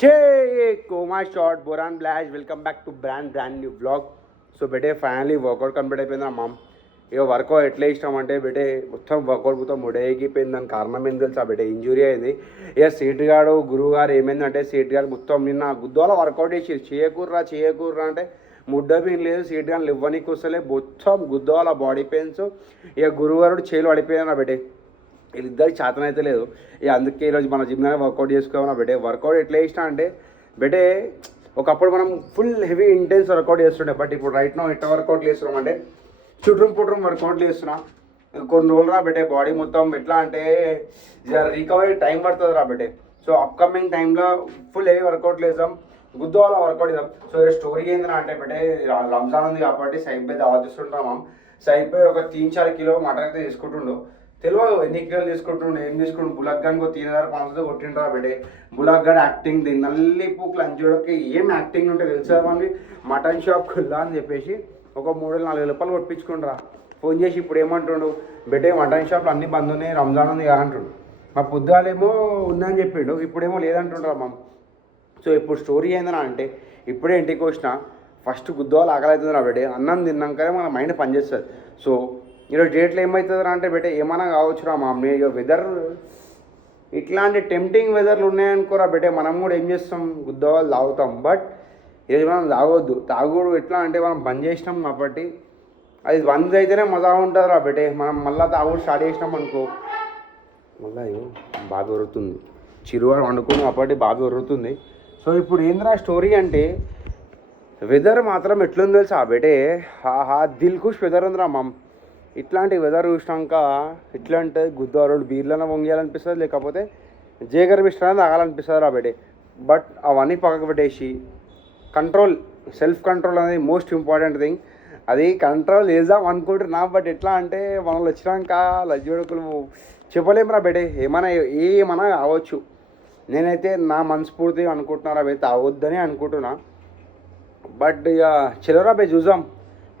Coma షార్ట్ బోరాన్ బ్లాష్ welcome back to brand new blog. So బెటే ఫైనలీ వర్కౌట్ కంప్లీట్ అయిపోయింది నా మామ్. ఇక వర్కౌట్ ఎట్లా ఇష్టం బెటే మొత్తం వర్కౌట్ మొత్తం ముడేగిపోయింది. దాని కారణం ఏం తెలుసా బెటే, ఇంజురీ అయింది. ఇక సీట్ గారు గురువు గారు ఏమైందంటే సీట్ గారు మొత్తం నిన్న గుద్దోల వర్కౌట్ చేసి చేయకూర్రా అంటే ముడ్డ పెయిన్ లేదు, సీట్ గారు ఇవ్వనీకి వస్తలే, మొత్తం గుద్దోల బాడీ పెయిన్స్. ఇక గురువు గారు చేలు పడిపోయాను నా బెటే, వీళ్ళిద్దరికి చేతన అయితే లేదు. ఇక అందుకే ఈరోజు మన జిమ్లోనే వర్కౌట్ చేసుకోమన్నా బెటే. వర్కౌట్ ఎట్లా చేసినా అంటే బెటే ఒకప్పుడు మనం ఫుల్ హెవీ ఇంటెన్స్ వర్కౌట్ చేస్తుండే, బట్ ఇప్పుడు రైట్ నో ఎట్లా వర్కౌట్లు చేస్తున్నాం అంటే చుట్రం వర్కౌట్లు చేస్తున్నా. కొన్ని రోజులు రా బెటే బాడీ మొత్తం ఎట్లా అంటే రికవరీ టైం పడుతుంది రా బెటే. సో అప్కమింగ్ టైంలో ఫుల్ హెవీ వర్కౌట్లు వేసాం, గుద్దోవాల వర్కౌట్ చేద్దాం. సో స్టోరీ ఏంటంటే అంటే బెటే రంజాన్ ఉంది కాబట్టి సైడ్ పై దావా చేస్తుంటాం. సైడ్ పై ఒక 3-4 కిలో మటన్ అయితే తీసుకుంటుండు. తెలియదు ఎన్ని కిలోలు తీసుకుంటుండు, ఏం తీసుకుంటు. బులక్ గన్ 3500 కొట్టిండ్రా బెటే. బులక్ గన్ యాక్టింగ్ ది నల్లి పూకు లంచోడకి ఏం యాక్టింగ్ ఉంటే తెలుసా మనకి. మటన్ షాప్ కుల్లా అని చెప్పేసి ఒక 3-4 రూపాయలు కొట్టించుకుంటారా. ఫోన్ చేసి ఇప్పుడు ఏమంటుండు బెటే మటన్ షాప్లో అన్ని బంద్ ఉన్నాయి, రంజాన్ ఉంది అంటుండు. మా పొద్దుగాలేమో ఉందని చెప్పిండు, ఇప్పుడేమో లేదంటుండ్రా మామ. సో ఇప్పుడు స్టోరీ ఏందనా అంటే ఇప్పుడే ఇంటికి వచ్చిన ఫస్ట్ గుద్దోవాలి ఆకలి అవుతుంది రా బెటే. అన్నం తిన్నాకనే మన మైండ్ పనిచేస్తుంది. సో ఈరోజు డేట్లో ఏమవుతుందిరా అంటే బెటే ఏమైనా కావచ్చురా మామూలు. ఇక వెదర్ ఇట్లాంటి టెంప్టింగ్ వెదర్లు ఉన్నాయనుకోరా బెటే, మనం కూడా ఏం చేస్తాం గుద్దోవాలి తాగుతాం. బట్ ఈరోజు మనం తాగొద్దు. తాగుడు ఎట్లా అంటే మనం బంద్ చేసినాం కాబట్టి అది బంద్ అయితేనే మజా ఉంటుంది రా బెటే. మనం మళ్ళీ తాగుడు స్టార్ట్ చేసినాం అనుకో మళ్ళీ బాగా ఉరుతుంది. చిరువాడు వండుకుని అప్పటి బాగా ఉరుతుంది. సో ఇప్పుడు ఏంద్రా స్టోరీ అంటే వెదర్ మాత్రం ఎట్లుంది తెలుసా బెటే, దిల్ ఖుష్ వెదర్ ఉందిరా మామ్. ఇట్లాంటి వెదర్ చూసినాక ఎట్లా అంటే గుద్దవారు బీర్లైనా వంగేయాలనిపిస్తుంది, లేకపోతే జేగర్ మిశ్రాన్ని తాగాలనిపిస్తుంది రా బెటే. బట్ అవన్నీ పక్కకు పెట్టేసి కంట్రోల్, సెల్ఫ్ కంట్రోల్ అనేది మోస్ట్ ఇంపార్టెంట్ థింగ్. అది కంట్రోల్ చేద్దాం అనుకుంటున్నా. బట్ ఎట్లా అంటే మనల్ని వచ్చినాక లజ్జోడుకులు చెప్పలేమురా బెటే, ఏమన్నా కావచ్చు. నేనైతే నా మనస్ఫూర్తిగా అనుకుంటున్నారా బే తాగొద్దని అనుకుంటున్నా. బట్ ఇక చిల్లరా బే చూద్దాం.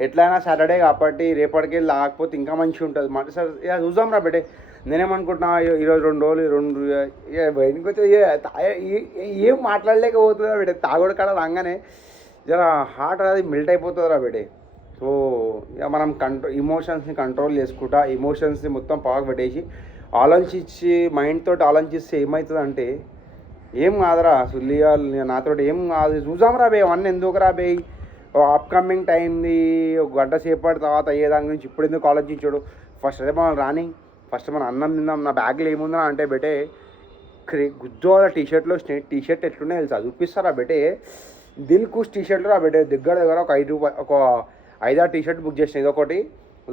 ఎట్లయినా సాటర్డే కాబట్టి రేపటికి లేకపోతే ఇంకా మంచిగా ఉంటుంది మాట. సార్ ఇక చూద్దాం రా బెటే. నేనేమనుకుంటున్నా ఈరోజు 2 రోజులు ఇక బయటకు వచ్చి ఏం మాట్లాడలేకపోతుందా బెటే. తాగుడు కాడ రాగానే జర హార్ట్ అది మెల్ట్ అయిపోతుంది రా బెటే. సో ఇక మనం ఇమోషన్స్ని కంట్రోల్ చేసుకుంటా, ఇమోషన్స్ని మొత్తం పక్కకు పెట్టేసి ఆలోచించి మైండ్ తోటి ఆలోచిస్తే ఏమవుతుంది అంటే ఏం కాదురా సుల్లిగా నాతో ఏం కాదు. చూద్దాం రా బే, అవన్నీ ఎందుకు రా బే. అప్కమింగ్ టైంది ఒక గంట సేపటి తర్వాత అయ్యేదాని గురించి ఇప్పుడు ఎందుకు ఆలోచించాడు. ఫస్ట్ అయితే మనం రాని, ఫస్ట్ మనం అన్నం తిందాం. నా బ్యాగ్లో ఏముందా అంటే బెటే గుజ్జోల టీషర్ట్లో టీషర్ట్ ఎట్లున్నాయి తెలుసా చూపిస్తారా బెటే. దిల్ ఖుష్ టీషర్ట్లు రా బెటే. దగ్గర ఒక 5 రూపాయలు ఒక 5-6 టీషర్ట్ బుక్ చేసిన. ఇదొకటి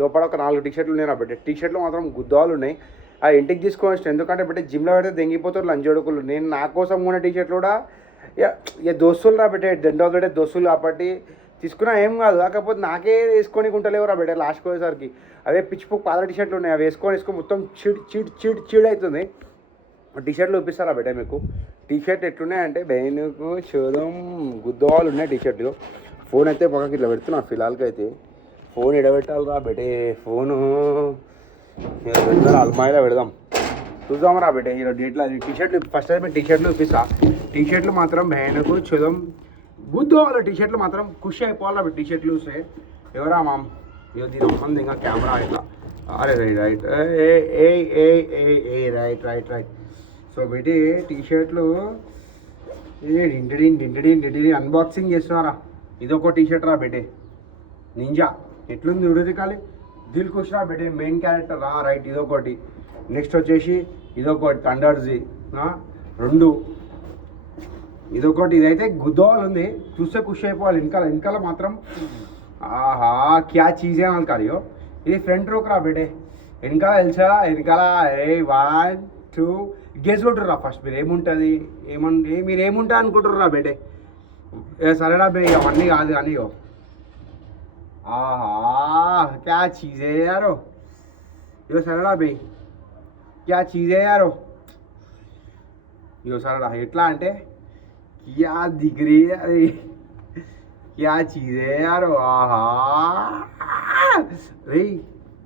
లోపల ఒక 4 టీషర్ట్లు ఉన్నాయి రా బెటే. టీషర్ట్లు మాత్రం గుద్దాలు ఉన్నాయి. ఆ ఇంటికి తీసుకోవచ్చు. ఎందుకంటే బెటే జిమ్లో పెడితే దెంగిపోతారు లంచోడుకులు. నేను నా కోసం ఉన్న టీషర్ట్లు కూడా ఇక దోస్తులు రా బెటే, బెటే దోస్తులు కాబట్టి తీసుకున్నా ఏం కాదు. కాకపోతే నాకే వేసుకొని ఉంటలేవు రా బెటే లాస్ట్కి పోయేసరికి. అవే పిచ్చిపోకు పాత టీషర్ట్లు ఉన్నాయి, అవి వేసుకొని మొత్తం చీడ్ అవుతుంది. టీషర్ట్లు చూపిస్తారా బెటే మీకు. టీషర్ట్ ఎట్లున్నాయంటే బెయిన్కు శోధం గుద్దవాళ్ళు ఉన్నాయి టీషర్ట్లు. ఫోన్ అయితే పక్కకి ఇట్లా పెడుతున్నా ఫిలాల్కి అయితే. ఫోన్ ఎడబెట్టాలి రా బెటే. ఫోను అల్మాయిలో పెడదాం. చూద్దాం రా బెటే ఈరోజు డేట్లో. టీషర్ట్లు ఫస్ట్ అయితే టీషర్ట్లు చూపిస్తా. టీషర్ట్లు మాత్రం బెయిన్కు శోధం గుద్దవాళ్ళ టీషర్ట్లు మాత్రం ఖుషి అయిపోవాలి టీషర్ట్లు చూస్తే. ఎవరా మామ్ ఇక దీని అమ్మంది ఇంకా కెమెరా ఇట్లా. అరే రైట్ రైట్. సో బెట్టి టీషర్ట్లు డింటడి అన్బాక్సింగ్ చేస్తున్నారా. ఇదొక టీషర్ట్ రా బెటే, నింజా ఎట్లుంది చూడది ఖాళీ. దిల్ ఖుష్ రా బెటే మెయిన్ క్యారెక్టర్ రా. రైట్ ఇదొకటి. నెక్స్ట్ వచ్చేసి ఇదొకటి థండర్స్ది 2. ఇదొకటి. ఇదైతే గుద్దోవాలి ఉంది, చూస్తే ఖుషి అయిపోవాలి. వెనకాల మాత్రం ఆహా క్యా చీజే అనాలి కాదు. ఇది ఫ్రంట్ రోక్ రా బెటే. వెనకాల తెలుసా, వెనకాల 1 2 గేస్ కొట్టుర్రా ఫస్ట్. మీరు ఏముంటుంది మీరు ఏముంటుంది అనుకుంటుర్రా బెటే. సరేనా బే అవన్నీ కాదు కానీ ఆహా క్యా చీజే యారో. ఇగో సరేనా బే క్యా చీజే యారో. ఇగో సరేనా ఎట్లా అంటే क्या दिख रही है, अरे क्या चीज़ है यार. आहा రే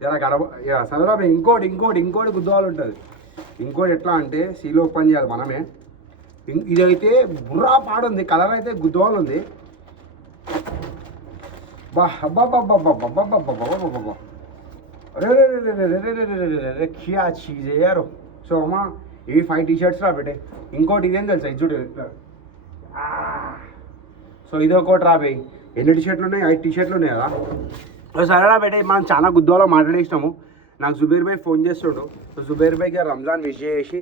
జర గడప సదరా ఇంకోటి గుద్దవాళ్ళు ఉంటుంది. ఇంకోటి ఎట్లా అంటే సీలో ఓపెన్ చేయాలి మనమే. ఇదైతే బుర్రా పాడుంది, కలర్ అయితే గుద్దోలు ఉంది. బా అబ్బా అరే క్యా చీజ్ యారో. సో అమ్మా ఇవి 5 టీ-షర్ట్స్ రా బేటే. ఇంకోటి ఇదేం తెలుసా, ఇది చూడు. సో ఇది ఒకటి రాబోయి. ఎన్ని టీ-షర్ట్లు ఉన్నాయి? 5 టీ-షర్ట్లు ఉన్నాయి కదా. సరేరా బేటే, మనం చాలా గుద్దోలో మాట్లాడేసినాము. నాకు జుబేర్ భాయ్ ఫోన్ చేస్తుండు. సో జుబేర్ భాయ్కి రంజాన్ విష్ చేసి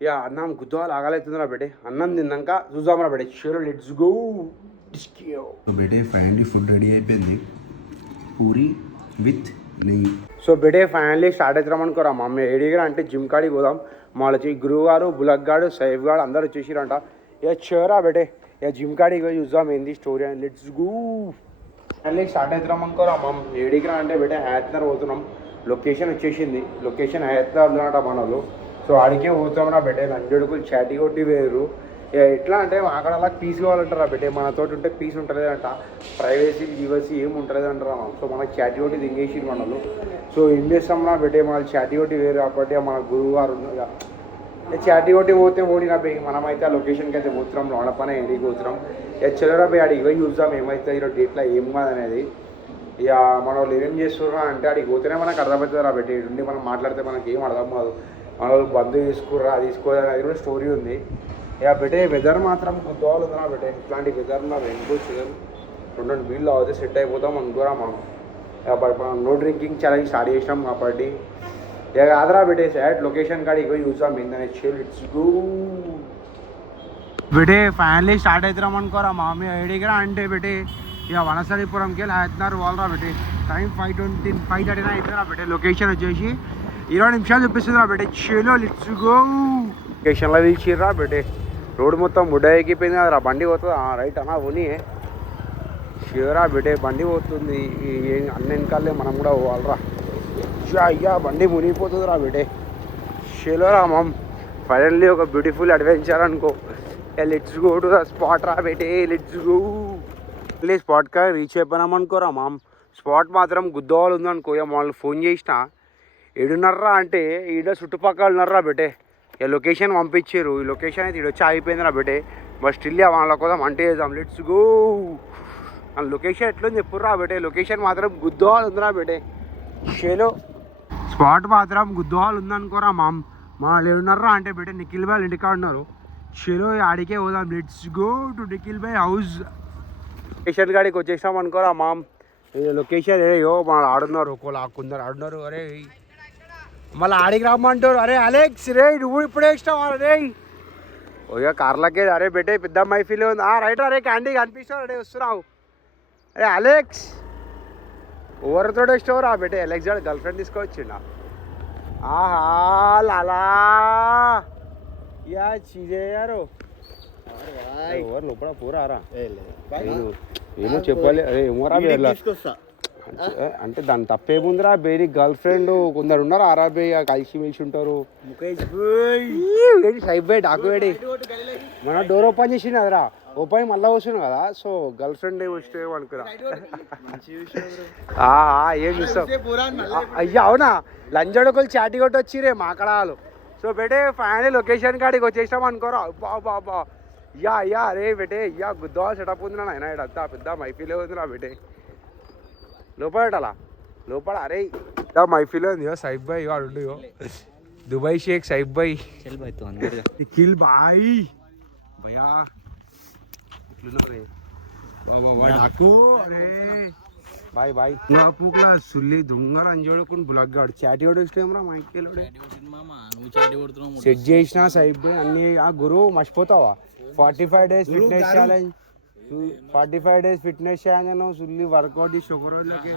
ఇక అన్నం గుద్దోలు ఆగలేతుందిరా బేటే. అన్నం తిన్నాక చూద్దాంరా బేటే. Sure let's go. సో బేటే ఫైనల్లీ ఫుడ్ రెడీ అయిపోయింది, పూరి విత్ నెయ్యి. సో బేటే ఫైనల్లీ స్టార్ట్ అవుతున్నాం అనుకోరా. మా మమ్మీ ఏడిగా అంటే జిమ్ కాడికి పోదాం. మా వచ్చి గురువు గారు, బులక్ గాడు, సైఫ్ గాడు అందరు వచ్చేసిరంట. ఇక షూరా బేటే, ఇక జిమ్ కాడికి పోయి చూద్దాం ఏంది స్టోరీ అని. Let's go. ఫైనల్లీ స్టార్ట్ అవుతున్నాం అనుకోరా. మమ్ ఏడిగా అంటే బేటే హయాత్నగర్ పోతున్నాం. లొకేషన్ వచ్చేసింది. లొకేషన్ హయాత్నగర్ అనమాట మన వాళ్ళు. సో ఆడికే పోతామరా బేటే. నంజడుకులు చాటి కొట్టి వేరు. ఎట్లా అంటే అక్కడ అలా పీస్ కావాలంటారా బేటే. మనతోటి ఉంటే పీస్ ఉంటలేదంట, ప్రైవసీ గివసీ ఏమి ఉంటలేదంటారా. సో మనకు చాటి కొట్టి దింగేసి మనలు. సో ఏం చేస్తాం నా బేటే, మన చాటి కొట్టి వేరు కాబట్టి మన గురువు గారు చాటి కొట్టి పోతే ఓడినా పోయి మనమైతే ఆ లొకేషన్కి అయితే పోతున్నాం. లోన పని ఏడికి పోతున్నాం. ఇక చిల్లరా పోయి ఆడికి పోయి చూద్దాం ఏమైతే ఈరోజు డేట్లో ఏం కాదనేది. ఇక మన వాళ్ళు ఏం చేస్తున్నా అంటే ఆడికి పోతేనే మనకు అర్థమవుతుంది రా బేటే. ఇటుండి మనం మాట్లాడితే మనకి ఏం అర్థం కాదు. మన వాళ్ళు బంధు తీసుకుర్రా తీసుకోవాలి, అది కూడా స్టోరీ ఉంది. ఇక బేటే వెదర్ మాత్రం కొద్దిగా ఉందిరా బేటే. ఇట్లాంటి వెదర్లో వెంకూ చేయడం 2 వీళ్ళు అవుతే సెట్ అయిపోతాం అనుకోరా మనం. మనం నో డ్రింకింగ్ ఛాలెంజ్ స్టార్ట్ చేసినాం కాబట్టి ఇక కాదురా బేటే. సాడ్ లొకేషన్ కాడికి పోయి చూసాం ఏంటనే. ఇట్స్ గో బేటే. ఫైనల్లీ స్టార్ట్ అవుతున్నాం అనుకోరా. మామీ ఐడిగా అంటే బేటే ఇక వనసలిపురంకి వెళ్ళి హయాత్నగర్ వాళ్ళరా బేటే. టైం 5:39 అవుతుందిరా బేటే. లొకేషన్ వచ్చేసి 20 నిమిషాలు చూపిస్తుందిరా బేటే. చలో లెట్స్ గో. లొకేషన్లో తీసిర్రా బేటే. రోడ్డు మొత్తం ముడ్డ ఎక్కిపోయింది కదరా. బండి పోతుంది రైట్ అన్నా పోనీ. షూరా బేటే బండి పోతుంది. అన్ని వెనకాలే మనం కూడా పోవాలరా. అయ్యా బండి మునిగిపోతుంది రా బేటే. షలోరా మమ్ ఫైనల్లీ ఒక బ్యూటిఫుల్ అడ్వెంచర్ అనుకో. Let's go to the spot రా బేటే. Let's go. మళ్ళీ స్పాట్గా రీచ్ అయిపోయినామనుకోరా మామ్. స్పాట్ మాత్రం గుద్దవాళ్ళు ఉందనుకో. ఇక వాళ్ళు ఫోన్ చేసిన ఏడున్నర్రా అంటే ఈడ చుట్టుపక్కల ఉన్నారా బేటే. ఇక లొకేషన్ పంపించారు. ఈ లొకేషన్ అయితే ఇటు వచ్చి ఆగిపోయిందిరా బేటే. బట్ స్టిల్ వాళ్ళ కోసం అంటే చేద్దాం. Let's go. లొకేషన్ ఎట్లుంది చెప్పుర్రా బేటే. లొకేషన్ మాత్రం గుద్దవాళ్ళు ఉందిరా బేటే. షేలో స్పాట్ మాత్రం గుద్దవాళ్ళు ఉందనుకోరా మామ్. మా ఏడున్నర్రా అంటే బేటే నిఖిల్ భాయ్ ఇంటికా ఉన్నారు. షేలో ఆడికే పోదాం. Let's go to Nikhil Bhai house. Location కాడికి వచ్చేసాం అనుకోరా మామ్. లొకేషన్ ఏయో మన ఆడున్నారు, ఒకళ్ళు కొందరు ఆడున్నారు. అరే మళ్ళీ ఆడికి రమ్మంటారు. అరే అలెక్స్ రే నువ్వు ఇప్పుడే ఇష్టం రే. ఓయా కార్లకే అరే బేటే పెద్ద మైఫిల్ ఉంది. రైట్ అరే క్యాండీ కనిపిస్తావు అరే వస్తున్నావు. అరే అలెక్స్ ఎవరితో ఇష్టం రా బేటే. అలెక్స్ గారు గర్ల్ ఫ్రెండ్ తీసుకొచ్చిండా. ఆహా లాలా యా చీజేయారు. ఎవరు లోపల పూరారా ఏమో చెప్పాలి. అరే ఏమోరా అంటే దాని తప్పేముందిరా. బేరీ గర్ల్ ఫ్రెండ్ కొందరు ఉన్నారు అరాబే కలిసి మెలిసి ఉంటారు. సైబ్ బాయ్ డాకు వేడి మన డోర్ ఓపెన్ చేసింది అదరా. ఓపెన్ మళ్ళీ వస్తున్నావు కదా. సో గర్ల్ ఫ్రెండ్ వస్తే అనుకురా. ఏం చూస్తావు అయ్యా. అవునా లంజడొకలు చాటి కొట్టి వచ్చిరే మాకడాలు. సో బేటే ఫైనల్ లొకేషన్ కాడికి వచ్చేసాం అనుకోరా. బాబా యా అరే బేటే యా గుద్దా సెటప్ ఉంది నా ఆయన. అంతా పెద్ద మైఫీలే ఉంది నా బేటే. లోపల లోపల అరే మైఫీలే ఉంది. సైఫ్ బాయ్ వాడు దుబాయ్ షేక్ సైఫ్ బాయ్ నిఖిల్ బాయ్ భయా డాకు. అరే బాయ్ బాయ్ పూకలా సుల్లి దొంగలు అంజోడుకుని బులగ్గాడు చాటి కూడా ఇష్టం రా. మైకిల్ సెట్ చేసిన సైఫ్ బాయ్ అన్ని. ఆ గురువు మర్చిపోతావా 45 days fitness challenge. 45 days fitness challenge అన్నావు. సుల్లి వర్కౌట్ చేసి ఒక రోజులకి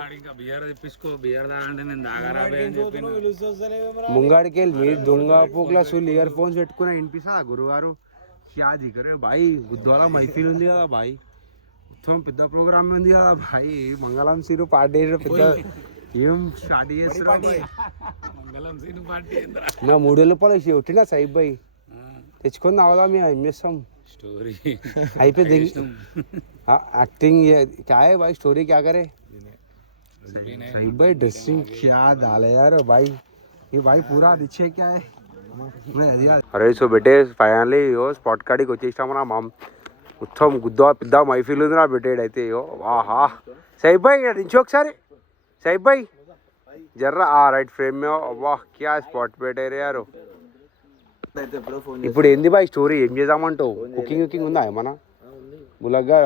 ముంగాడికి వెళ్ళి దొంగ పూకలా సుల్లి ఇయర్ ఫోన్స్ పెట్టుకున్నా వినిపిస్తా గురువారు. క్యా దిగరే బాయ్. గుద్వాల మైఫిల్ ఉంది కదా బాయ్. మొత్తం పెద్ద ప్రోగ్రామ్ ఉంది కదా బాయ్. మంగళం సీరు పార్టీ పెద్ద ఏం స్టార్ట్ చేస్తున్నా. నా 3 రూపాయలు ఒట్టినా సైబ్ బాయ్ తెచ్చుకొని తాగదా. మేము ఏం చేస్తాం स्टोरी हाई पे देख एक्टिंग क्या है भाई. स्टोरी क्या करे सही भाई. ड्रेसिंग क्या डाले यार भाई. ये भाई पूरा नीचे क्या है అరే సో బెటే ఫైనల్లీ స్పాట్ కాడికి వచ్చేసినామన్నా మామ్. మొత్తం గుద్దా పెద్ద మైఫీల్ ఉంది నా పెట్టేడైతే ఆహా. సైబ్ భాయ్ నుంచి ఒకసారి సైబ్ భాయ్ జర్రా రైట్ ఫ్రేమ్ వా క్యా స్పాట్ పెట్టారు యారు. ఇప్పుడు ఏంది బాయ్ స్టోరీ, ఏం చేద్దామంటావు? కుకింగ్ ఉందా ఏమన్నా? బులగ్గా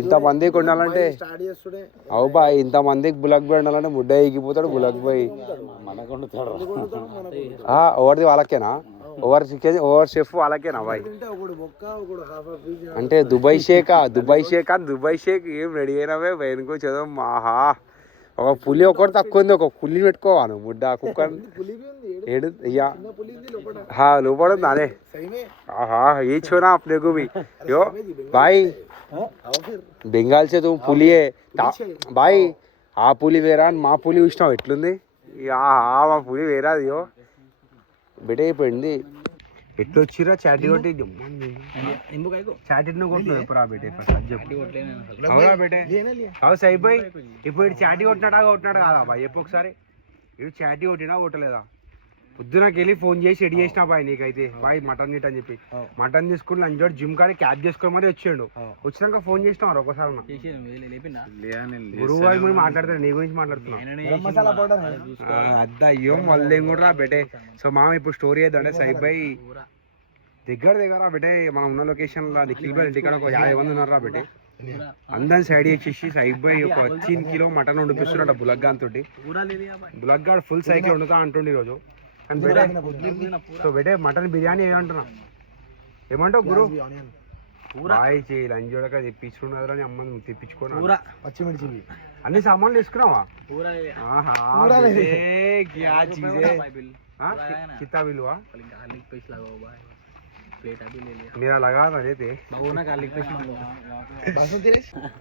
ఇంతమందికి వండాలంటే అవు బాయ్, ఇంతమందికి బులగ్ బాయ్ వండాలంటే ముడ్డ ఎగిపోతాడు బులగ్ బాయ్. ఓవర్ది వాళ్ళకేనా? ఓవర్ షెఫ్ వాళ్ళకేనా బాయ్? అంటే దుబాయ్ షేక్ ఏం రెడీ అయినావే బయటకు చదువు మాహా. ఒక పులి ఒకటి తక్కువ ఉంది, ఒక పులి పెట్టుకోవాను ముడ్డ కుక్క ఏడు అయ్యా లోపల ఉంది అదే. ఆహా ये छोरा अपने को भी यो भाई బెంగాల్ से तुम पुली है भाई. ఆ పులి వేరా మా పులి చూసినావు ఎట్లుంది? మా పులి వేరా అయ్యో బెటే అయిపోయింది. ఎట్లు వచ్చిరా చాటి కొట్టి చాటి కొట్టురా బెటే అవునా బెటే అవు సై బాయ్. ఇప్పుడు ఇటు చాటి కొట్టినాడు కాదా బాయ్? చెప్పు ఒకసారి, ఇటు చాటి కొట్టినా కొట్టలేదా? పొద్దునకి వెళ్ళి ఫోన్ చేసి రెడీ చేసినా బాయ్ నీకైతే బాయ్ మటన్ గిట్ అని చెప్పి మటన్ తీసుకుని లంచ్ జిమ్ కాడి క్యాబ్ చేసుకొని మరి వచ్చిండు. వచ్చినాక ఫోన్ చేసినారు ఒకసారి గురువు గారి గురించి మాట్లాడతాడు, నీ గురించి మాట్లాడుతున్నా అద్దా అయ్యో మళ్ళీ కూడా బెటే. సో మామ ఇప్పుడు స్టోరీ ఏదంటే సైబ్ బాయ్ దగ్గర బెటే మనం ఉన్న లొకేషన్ లో నిఖిల్ బాయ్ ఇంటికాడ ఒక 50 మంది ఉన్నారా బెటే. అందరిని సైడ్ చేసేసి సైబ్ బాయ్ ఒక 18 కిలో మటన్ వండిపిస్తున్నాడు బులగ్గాన్ తోటి. బులగ్గాడు ఫుల్ సైకిల్ వండుతా అంటుండే ఈరోజు. సో బెటే మటన్ బిర్యానీ ఏమంటున్నా ఏమంటావు గురు? బాయ్ చేయి లంచ్ చూడక తెప్పించుకున్నా కదా అమ్మని తెప్పించుకున్నా. అన్ని సామాన్లు తీసుకున్నావా? कितना बिल हुआ? मेरा लगा था देते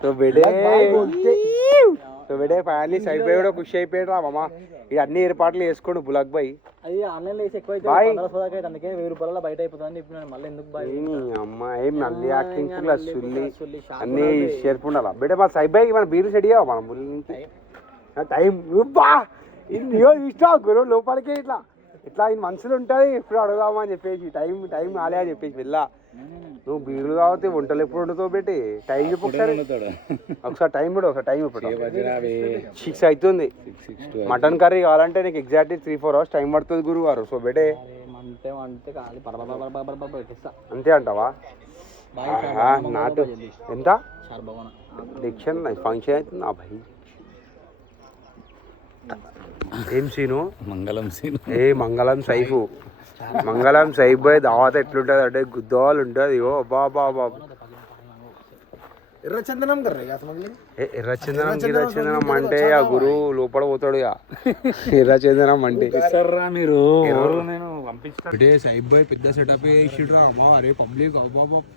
तो बेटे फाइनली సైడ్ బై కూడా ఖుషి అయిపోయాడు మామ. ఇక అన్ని ఏర్పాట్లు చేసుకోండు బులక్ బాయ్. అది ఆన్లైన్ లో ఎక్కువ 1500 అందుకే 1000 రూపాయల బయట అయిపోతుంది ఇప్పుడు మళ్ళీ ఎందుకు బాయ్ అమ్మా ఏం నల్లి యాక్టింగ్ ఫుల్ సుల్లి అన్ని షేర్పు ఉండాలా బేటే. మా సైడ్ బై మన బీరు సెట్ చేయవా మనం బుల్ నుంచి టైం ఇష్టం గురు లోపలికే ఇట్లా ఇట్లా ఈ మనసులు ఉంటుంది ఎప్పుడు అడుగుదామని చెప్పేసి టైం ఆలే అని చెప్పేసి వెళ్ళా. నువ్వు బీర్లు కాబట్టి వంటలు ఎప్పుడు వండుతావు పెట్టి టైం చెప్పు ఒకసారి టైం కూడా ఒకసారి టైం ఇప్పుడు 6 అవుతుంది. మటన్ కర్రీ కావాలంటే నీకు ఎగ్జాక్ట్లీ 3-4 hours టైం పడుతుంది గురువు గారు. సో బెటే అంతే అంటావా? నాటు ఎంత డిక్షన్ ఫంక్షన్ అవుతుంది భయ్. ఏం సీను? మంగళం సైఫు మంగళం సైఫ్ బాయ్ దావత ఎట్లుంటుంది అంటే గుద్దవాళ్ళు ఉంటుంది. ఓ బాబా ఎర్రచందనం ఎర్రచందనం అంటే ఆ గురువు లోపల పోతాడు. ఎర్రచందనం అంటే మీరు సైఫ్ బాయ్ పెద్ద సెటప్ వేసిడ్రా అమ్మా. అరే పబ్లిక్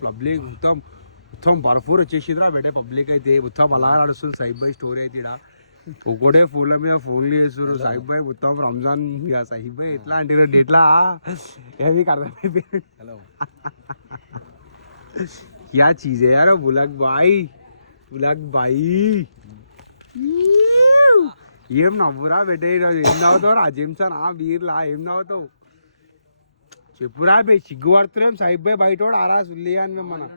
పబ్లిక్ మొత్తం బర్ఫూర్ వచ్చేసిద్రా బెటే. పబ్లిక్ అయితే మొత్తం అలా నడుస్తుంది సైఫ్ బాయ్ స్టోరీ అయితే. ఒకటే ఫోన్ల మీద ఫోన్లు చేస్తున్నారు సైఫ్ బాయ్ మొత్తం రంజాన్. సైఫ్ బాయ్ ఎట్లా అంటే ఎట్లా మీకు అర్థమైపోయింది. क्या चीज है यार बुलक भाई ఏం నవ్వురా బెటే? ఏం నవ్వుతావు రా జేమ్సన్ బీర్లా ఏం నవ్వుతావు చెప్పురా బే. సిగ్గుపడుతున్నాం సైఫ్ బాయ్ బయట ఆరా సుల్లి అని మిమ్మల్ని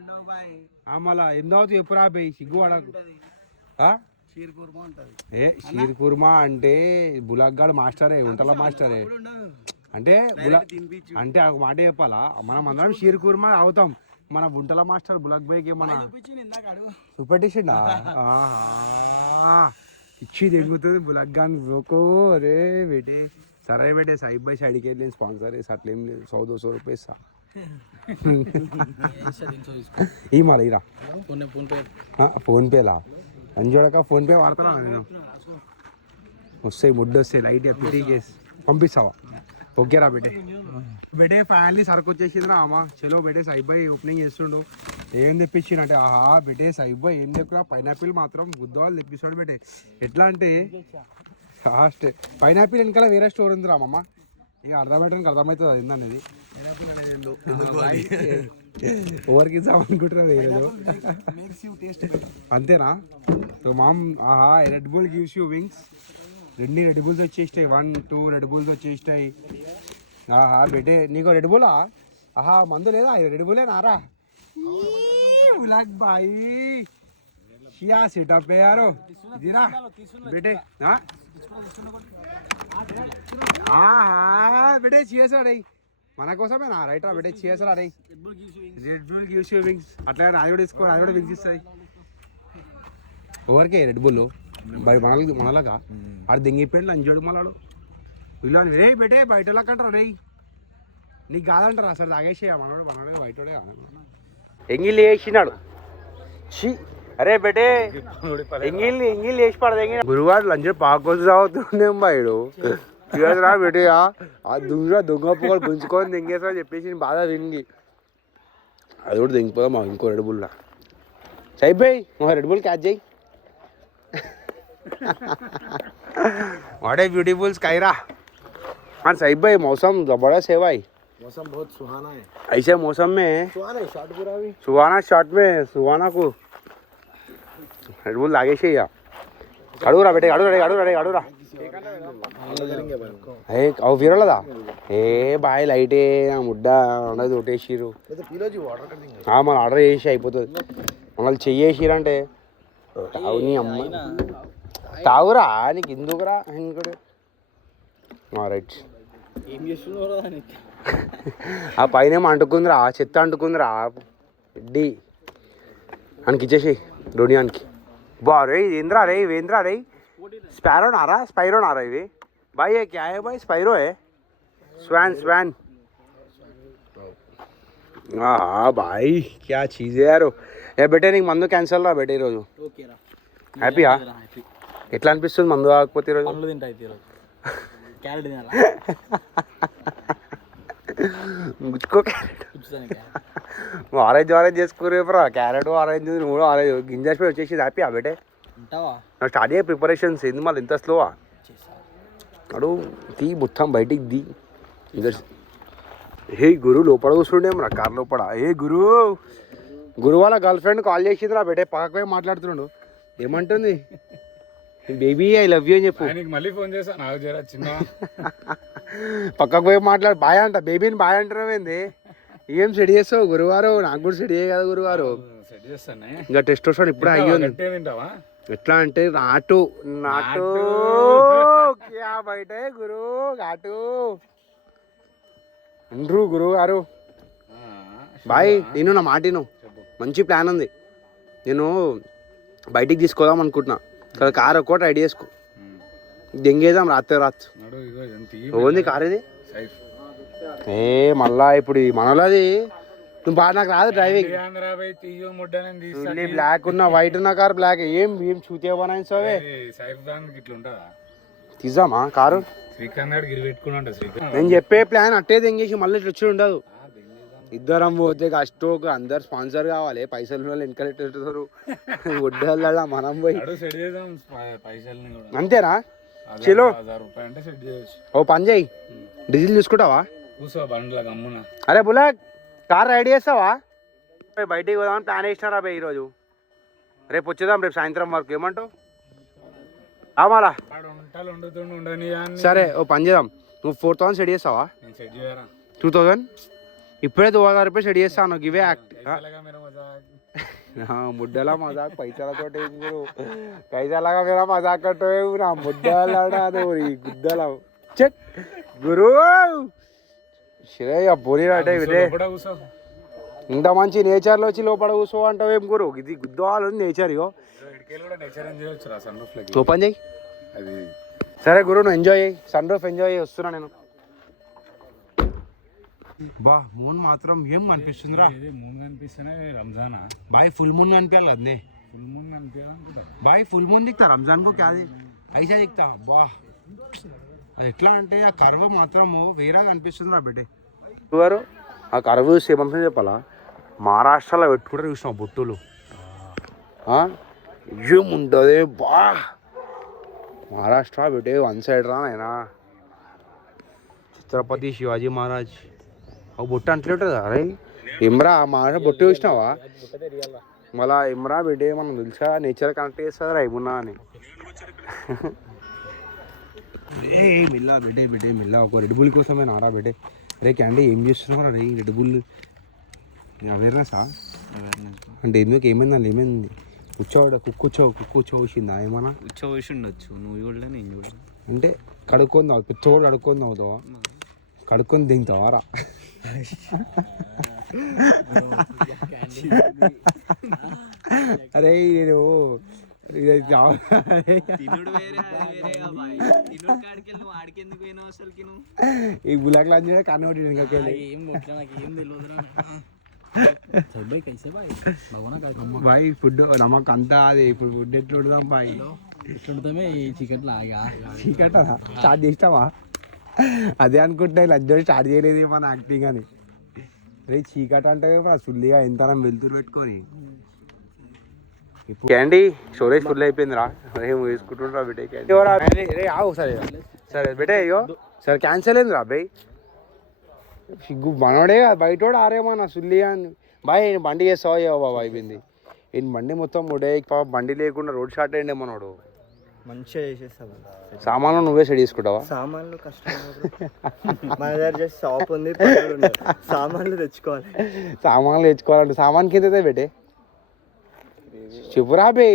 మళ్ళా ఏం నవ్వుతావు చెప్పురా బే. సిగ్గుపడకు. షీర్ కుర్మా అంటే బులగ్గాడు మాస్టరే, వంటల మాస్టరే. అంటే అంటే ఒక మాట చెప్పాలా, మనం అందరం షీర్ కుర్మా అవుతాం. మన వంటల మాస్టర్ బులక్ బాయ్కి మన చూపెట్టేసిండా ఇచ్చి తెగుతుంది బులగ్గాన్ రోకో. అరే బేటే సరే బేటే సైఫ్ బాయ్ సైడ్కి వెళ్ళి స్పాన్సర్ వేసి అట్లేం లేదు. 100-200 రూపాయలు ఇస్తా ఈ మళ్ళీ ఇరా ఫోన్పేలా అని చూడక ఫోన్పే వాడుతున్నా నేను. వస్తాయి ముడ్డు వస్తాయి లైట్ పిటీ కేసి పంపిస్తావా? ఓకేరా బేటే. బేటే ఫ్యామిలీ సరుకు వచ్చేసిందిరా అమ్మా. చలో బేటే సైఫ్ బాయ్ ఓపెనింగ్ చేస్తుండు. ఏం తెప్పించిండే బేటే సైఫ్ బాయ్ ఏం తెప్పినా పైనాపిల్ మాత్రం గుద్దవాళ్ళు తెప్పిస్తాడు బేటే. ఎట్లా అంటే ఫాస్ట్ పైనాపిల్ వెనకాల వేరే స్టోర్ ఉందిరా అమ్మమ్మ. ఇక అర్థమయ్యడానికి అర్థమవుతుంది అది ఏందనేది. ఎవరికి ఇద్దామనుకుంటున్నా వేరేదో అంతేనా? So mom Red Bull gives you wings. 2 Red Bulls వచ్చేస్తాయి, 1-2 రెడ్ బుల్స్ వచ్చేస్తాయి. ఆహా బేటే నీకు రెడ్ బులా ఆహా మందు లేదా రెడ్ బులే నారా బాయి क्या सेटअप है यारो इधरा बेटे हाँ हाँ बेटे cheers రా మన కోసమే నా రైట్ రా బేటే cheers రా red Bull gives you wings అట్లా రాజోడు తీసుకో రాజోడు వింగ్స్ ఇస్తాయి ఓవర్కే రెడ్ బుల్ బై మనలాగా ఆడు దెంగిపోయిండు అంజోడు మలాడు వీళ్ళు రే బేటే బయట కంటారా రే నీకు కాదంటారా అసలు తాగేసేయ మనోడు బయటోడే ఎంగిల్ వేసినాడు అరే బేటే ఎంగిల్ వేసి పడదు గురువారు లంచ్ పాకొచ్చి తాగుతుండేం బాయుడు రా బేటే ఆ దొంగ పొగలు గుంజుకొని దెంగేసా చెప్పేసి బాగా వింగి అది కూడా దెంగిపోదా మా ఇంకో రెడ్ బుల్లా సైబాయ్ మా రెడ్ బుల్ క్యాచ్ చేయి వాట్ ఏ ब्यूटीफुल स्काई रा हाँ साहिब भाई मौसम जबरदस्त है भाई मौसम बहुत सुहाना है ऐसे मौसम में सुहाना शॉट में सुहाना को रेड बुल आगे से या అడుగురా బేటే అడుగురా ఏ అవు వీరలదా ఏ బాయ్ లైటే ముడ్డ ఉండదు కొట్టేసిరు మన ఆర్డర్ చేసి అయిపోతుంది మనల్ని చెయ్యేసిరంటే తావు నీ అమ్మ తాగురా నీకు ఎందుకురా ఇంకోటి రైట్ ఆ పైన ఏమో అంటుకుందిరా చెత్త అంటుకుందిరా డి అనికి ఇచ్చేసి డోనియానికి బా రే ఏంద్రా రే స్పైరో నారా ఇది भाई ये क्या है भाई स्पाइरो है स्वैन हाँ भाई क्या चीज़ है यार ఏ బెటే నీకు మందు క్యాన్సల్ రా బెటే ఈరోజు హ్యాపీయా ఎట్లా అనిపిస్తుంది మందు కాకపోతే ఈరోజు పండ్లు తింటా అయితే ఈరోజు క్యారెట్ తినాలా ముచ్చుకో ఆరెంజ్ చేసుకోరేపరా క్యారెట్ ఆరెంజ్ మూడు ఆరెంజ్ గింజాసిపోయి వచ్చేసి హ్యాపీయా బెటే ఉంటావా స్టార్ట్ అయ్యే ప్రిపరేషన్స్ ఏంది మళ్ళీ ఇంత స్లోవా అడు తీ మొత్తం బయటికి ది హే గురు లోపల కూర్చుండేం రా కార్ లోపల ఏ గురు వాళ్ళ గర్ల్ ఫ్రెండ్ కాల్ చేసిందిరా బేటే పక్కకు పోయి మాట్లాడుతున్నాడు ఏమంటుంది బేబీ ఐ లవ్ యూ అని చెప్పు మళ్ళీ ఫోన్ చేసా నాకు జరా చిన్న పక్కకు పోయి మాట్లాడు బాయ్ అంట బేబీని బాయ్ అంటున్నావు ఏంది ఏం సెట్ చేస్తావు గురువారు నాకు కూడా సెట్ చేయ కదా గురువారు సెట్ చేస్తానే ఇంకా టెస్ట్ వస్తాడు ఇప్పుడు అయ్యో తింటావా ఎట్లా అంటే నాటు క్యా బయట గురు ఘాటు అండ్రు గురువు గారు బాయ్ నేను నా మాటిను మంచి ప్లాన్ ఉంది నేను బయటికి తీసుకోదాం అనుకుంటున్నా ఇక్కడ కార్ ఒక్కటి రెడీ చేసుకో దెంగేద్దాం రాత్రి ఓన్ది కార్ ఇది ఏ మళ్ళా ఇప్పుడు మనది నువ్వు బాగా నాకు రాదు డ్రైవింగ్ బ్లాక్ ఉన్న వైట్ ఉన్న కార్ బ్లాక్ ఏం చూతే బనాయిస్తావే తీద్దామా కారు నేను చెప్పే ప్లాన్ అట్టే తెంగేసి మళ్ళీ ఇట్లా వచ్చి ఉండదు ఇద్దరం పోతే కష్టం అందరు స్పాన్సర్ కావాలి పైసలు వాళ్ళు వెనకలెట్టారు వడ్డల్లా మనం పోయి అంతేనా చలో ఓ పని చేయి డీజిల్ చూసుకుంటావా అరే బులాక్ కార్ రెడీ చేస్తావా బయటికి పోదామని ప్లాన్ వేసినారా బే ఈరోజు రేపు వచ్చేద్దాం రేపు సాయంత్రం వరకు ఏమంటావు రామాలా సరే ఓ పని చేద్దాం నువ్వు 4000 సెట్ చేస్తావా 2000 ఇప్పుడే 2000 రూపాయలు సెట్ చేస్తాను గివే యాక్ట్ ముడ్డలా మజాక్ పైసలతో పైసలాగా మీరు మజాక్ కట్టేవు నా ముడ్డలాడా గుద్దలా చెట్ గురు శ్రేయ పోనీరాటే ఇదే ఇంత మంచి నేచర్లో వచ్చి లోపల కూర్చో అంటావు ఏం గురు ఇది గుద్దాలు నేచర్ ఇగో ఓపెన్ చేయి సరే గురు నువ్వు ఎంజాయ్ చేయి సన్ రూఫ్ ఎంజాయ్ చేయి వస్తున్నా నేను బా మూన్ మాత్రం ఏం కనిపిస్తుందిరా మూన్ కనిపిస్తేనే రంజానా బాయ్ ఫుల్ మూన్ కనిపించాలి అదే ఫుల్ మూన్ కనిపించాలనుకుంటా బాయ్ ఫుల్ మూన్ దిక్తా రంజాన్ కో క్యా ఐసా దిక్తా బా ఎట్లా అంటే ఆ కర్వ్ మాత్రం వేరేగా కనిపిస్తుందిరా బేటే గారు ఆ కర్వ్ చూసి ఏమన్నా చెప్పాలా మహారాష్ట్రలో పెట్టుకుంటే చూసినాం బొట్టులు ఏముంటుంది బా మహారాష్ట్ర బేటే వన్ సైడ్ రా నాయనా ఛత్రపతి శివాజీ మహారాజ్ ఒక బొట్టు అంటలే ఉంటుంది అరే ఇమ్రా మహారాష్ట్ర బొట్టు చూసినావా మళ్ళా ఇమ్రా బేటే మనం తెలుసా నేచర్ కనెక్ట్ చేస్తుందిరా ఏమున్నా అని ఏ మిల్లా బేటే మిల్లా ఒక రెడ్ బుల్ కోసమే నారా బేటే రే క్యాండీ ఏం చేస్తున్నావు రే రెడ్ బుల్ అవేర్నెసా అంటే ఎందుకు ఏమైందండి ఏమైంది కూర్చోవచ్చిందా ఏమన్నా కూర్చోవేసి ఉండొచ్చు నువ్వు చూడలే నేను చూడలే అంటే కడుక్కొని తావు పిచ్చ కూడా కడుక్కొని తాగుతావా కడుక్కొని దింగుతావా రా అరే నేను తినుడు వేరే అది వేరేగా బాయ్ తినుడు కాడికి నువ్వు ఆడికెందుకు పోయినావు అసలుకి నువ్వు ఈ గులాక్ లాంచ్ కన్నోటి ఇంకా ఏం ముట్లా నాకు ఏం తెలియదురా బాయ్ కైసే బాయ్ భగవానా కాదు బాయ్ ఫుడ్ నమ్మకం అంతా అది ఇప్పుడు ఫుడ్ ఎట్లా వండుదాం బాయ్ ఇట్లుంటే ఈ చికెన్ లాగా చీకట స్టార్ట్ చేస్తావా అదే అనుకుంటే లంచ్ స్టార్ట్ చేయలేదు మన యాక్టింగ్ అని రే చీకట అంటే సుల్లిగా ఎంత వెళ్తురు పెట్టుకొని క్యాండీ స్టోరేజ్ ఫుల్ అయిపోయిందిరా రేపు వేసుకుంటుండ్రా బిడ్డ క్యాండీ రే ఆవు సరే సరే బిడ్డ అయ్యో సరే క్యాన్సల్ అయింది రా అబ్బాయి సిగ్గు మనోడే బయటోడు ఆరేమన్నా సుల్లి అని బాయ్ బండి చేస్తావా అయ్యో బాబా అయిపోయింది ఈయన బండి మొత్తం ముడే బండి లేకుండా రోడ్ షార్ట్ అయ్యిండే మనోడు మంచిగా చేసేస్తాం సామాన్లు నువ్వే సెట్ చేసుకుంటావా సామాన్లు కష్టం మన దగ్గర జస్ట్ షాప్ ఉంది పనులు ఉన్నాయి. సామాన్లు తెచ్చుకోవాలి సామాన్లు తెచ్చుకోవాలంటే సామాన్ కింద పెట్టే చెప్పురా బే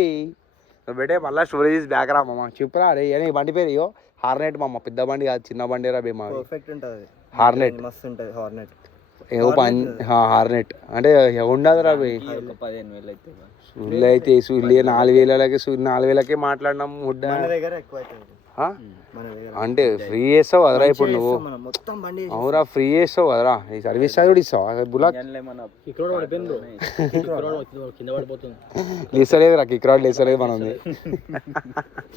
బేటే మళ్ళీ స్టోరేజ్ బ్యాక్ రా మామ చెప్పురా రే అని బండి పేరు అయ్యో హార్నెట్ మామ పెద్ద బండి కాదు చిన్న బండి రా బే మా పర్ఫెక్ట్ ఉంటుంది హార్నెట్ మస్తు ఉంటుంది హార్నెట్ ఏమో హార్నెట్ అంటే ఉండదురా బే ఒక 15,000 అయితే బాయ్. సుల్లి అయితే సుల్లి 4,000కి 4,000కే మాట్లాడినాం ముడ్డ మన దగ్గర ఎక్కువ అవుతుంది ఆ? మన దగ్గర అంటే ఫ్రీ చేస్తావు కదరా ఇప్పుడు నువ్వు మనం మొత్తం బండి అవురా ఫ్రీ చేస్తావు కదరా ఈ సర్వీస్ ఛార్జ్ కూడా ఇస్తావా బులాక్ ఇంజన్లో ఏమన్నా ఇక్కడ పడిపోయింది కింద పడిపోతుంది లేసలేదు రా కిక్రాడ్ లేసలేదు మనది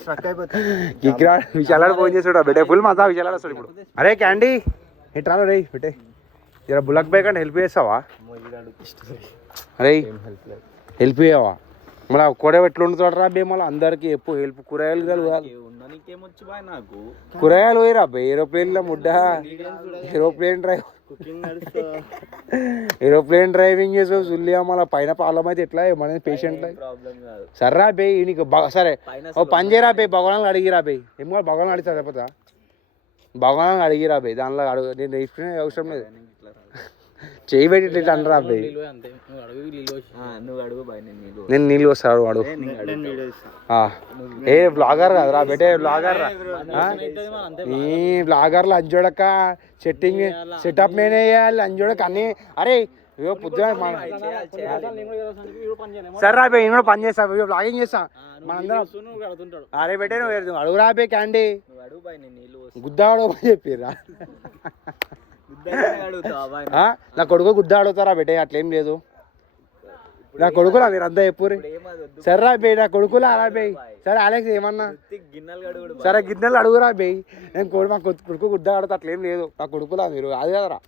స్ట్రక్ అయిపోతుంది కిక్రాడ్ విశాలాడు ఫోన్ చేసాడు బెటే ఫుల్ మజా విశాలాడు వస్తాడు ఇప్పుడు అరే క్యాండీ ఎట్రా రే బెటే జర బుల్లక్ బైక్ అంటే హెల్ప్ చేస్తావా అరే హెల్ప్ చేయవా మళ్ళీ ఒక్కడే ఎట్లా వండుతాడు రా బే మళ్ళీ అందరికి ఎప్పుడు హెల్ప్ కూరగాయలు కలగాలి ఉండనికేమొచ్చు బాయ్ నాకు కూరగాయలు పోయిరా బే ఏరోప్లేన్లో ముడ్డ ఏరోప్లేన్ డ్రైవ్ కుకింగ్ నడుస్తా ఏరోప్లేన్ డ్రైవింగ్ చేసావు సుల్లియా మళ్ళీ పైన ప్రాబ్లం అయితే ఎట్లా మన పేషెంట్ ప్రాబ్లం కాదు సర్రా బే నీకు సరే ఓ పని చేయరా బే భగవాన్ అడిగిరా బే ఏమో భగవాన్ అడిగితే సరిపోతా భగవాన్ అడిగిరా బే దానిలో అడుగు నేను నేర్చుకునే అవసరం లేదు చేయి పెట్టి ఇట్లా అనరా బే అంతే నువ్వు అడుగు నీళ్ళు వచ్చి నువ్వు అడుగు బాయ్ నేను నీళ్ళు నేను నీళ్ళు వస్తాడు వాడు నేను వీడియో ఇస్తాను ఏ బ్లాగర్ కదరా బేటే బ్లాగర్ రా అంతే ఈ బ్లాగర్లు అంజోడక సెట్టింగ్ సెటప్ నేనే వేయాలి అంజోడక అన్ని అరే ఇవో పొద్దున సరే బే నేను కూడా పని చేస్తా బ్లాగింగ్ చేస్తా మనందరం అడుగుతుంటాడు అరే బేటే నువ్వు అడుగురా బే క్యాండీ నువ్వు అడుగు బాయ్ నేను నీళ్ళు గుద్దాడు అని చెప్పిర్రా అడుగుతావా బాయ్ నా కొడుకు గుద్ద అడుగుతారా బేటే అట్లేం లేదు నా కొడుకులా మీరు అంతా చెప్పురి సరేరా బే నా కొడుకులా అలా బే సరే అలెక్స్ ఏమన్నా గిన్నెలు అడుగుడు సరే గిన్నెలు అడుగురా బే నేను మా కొడుకు గుద్ద ఆడుతా అట్లేం లేదు నా కొడుకులా మీరు అది కదరా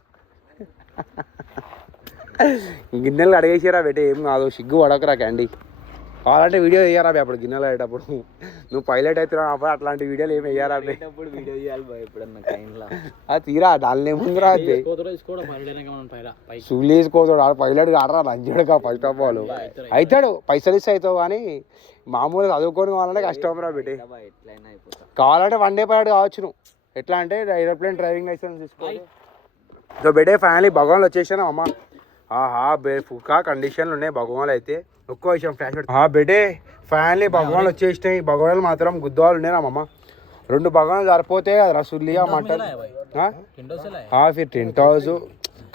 గిన్నెలు అడిగేసారా బేటే ఏం కాదు సిగ్గు పడకరా క్యాండీ కావాలంటే వీడియో వేయరా బే అప్పుడు గిన్నెలు అయ్యేటప్పుడు నువ్వు పైలట్ అవుతున్నావు అప్పుడు అట్లాంటి వీడియోలు ఏమి వేయరా బే వీడియో చేయాలి బాయ్ ఎప్పుడన్నా టైంలో అది తీరా దాని ఏముందిరా బే తీసుకోవడం పర్లేక మనం పై సుగులు వేసుకోతాడు ఆడ పైలట్ ఆడరా లంచాడుగా ఫస్ట్ ఆఫ్ ఆల్ అవుతాడు పైసలు ఇస్తే అవుతావు కానీ మామూలుగా చదువుకొని కావాలంటే కష్టం రా బేటే ఎట్లయినా అయిపోతా కావాలంటే వన్ డే పైలట్ కావచ్చు నువ్వు ఎట్లా అంటే ఏరోప్లేన్ డ్రైవింగ్ లైసెన్స్ తీసుకోవాలి సో బేటే ఫైనలీ భగవాన్లు వచ్చేసాను అమ్మ ఆహా బే ఫుక్కా కండిషన్లు ఉన్నాయి భగవాన్లు అయితే ఒక్కో విషయం ఫ్లాష్ బేటే ఫైనలీ భగవాన్లు వచ్చేసినాయి భగవాన్లు మాత్రం గుద్దవాళ్ళు ఉన్నాయి అమ్మ 2 భగవాన్లు సరిపోతే అది రసుల్లిగా మటన్ ఫిర్ టెంట్ హౌస్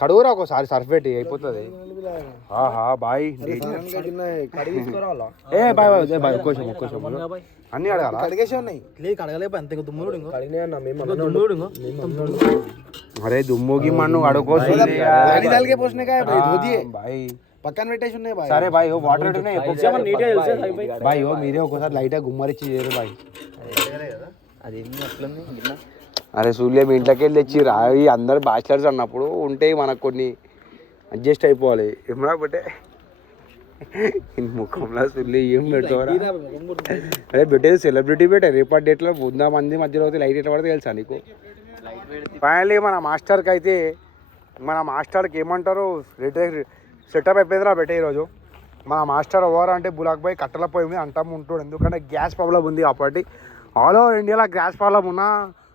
కడుగురా ఒకసారి సర్ఫ్ పెట్టి అయిపోతుంది ఆహా బాయ్ ఏ బాయ్ బాయ్ బాయ్ ఒక్కోసం అన్నీ అడగాల అడిగేసి ఉన్నాయి లేదు అడగలేపు అంతే దుమ్ముడు ఇంకో అరే దుమ్ముగి మన్ను అడుకో బాయ్ పక్కన పెట్టేసి ఉన్నాయి బాయ్ సరే బాయ్ వాటర్ బాయ్ మీరే ఒకసారి లైట్ గా గుమ్మరిచ్చి చేయరు బాయ్ అదేమి అట్లుంది గిన్నె అరే సూర్య మీ ఇంట్లోకి వెళ్ళి తెచ్చి రాయి అందరు బ్యాచిలర్స్ అన్నప్పుడు ఉంటాయి మనకు కొన్ని అడ్జస్ట్ అయిపోవాలి ఏమరా బట్టే ముఖంలో సుల్లి ఏం పెడతావరా అరే పెట్టేది సెలబ్రిటీ పెట్టే రేపటి డేట్లో 100 మంది మధ్యలో అయితే లైట్ ఎట్లా పడితే తెలుసా నీకు ఫైనల్లీ మన మాస్టర్కి అయితే మన మాస్టర్కి ఏమంటారు సెటప్ అయిపోయిందిరా పెట్టే ఈరోజు మన మాస్టర్ ఓవర్ అంటే బులాక్ బాయ్ కట్టెల పొయ్యి మీద అంటాము ఉంటాడు ఎందుకంటే గ్యాస్ ప్రాబ్లం ఉంది కాబట్టి ఆల్ ఓవర్ ఇండియాలో గ్యాస్ ప్రాబ్లం ఉన్నా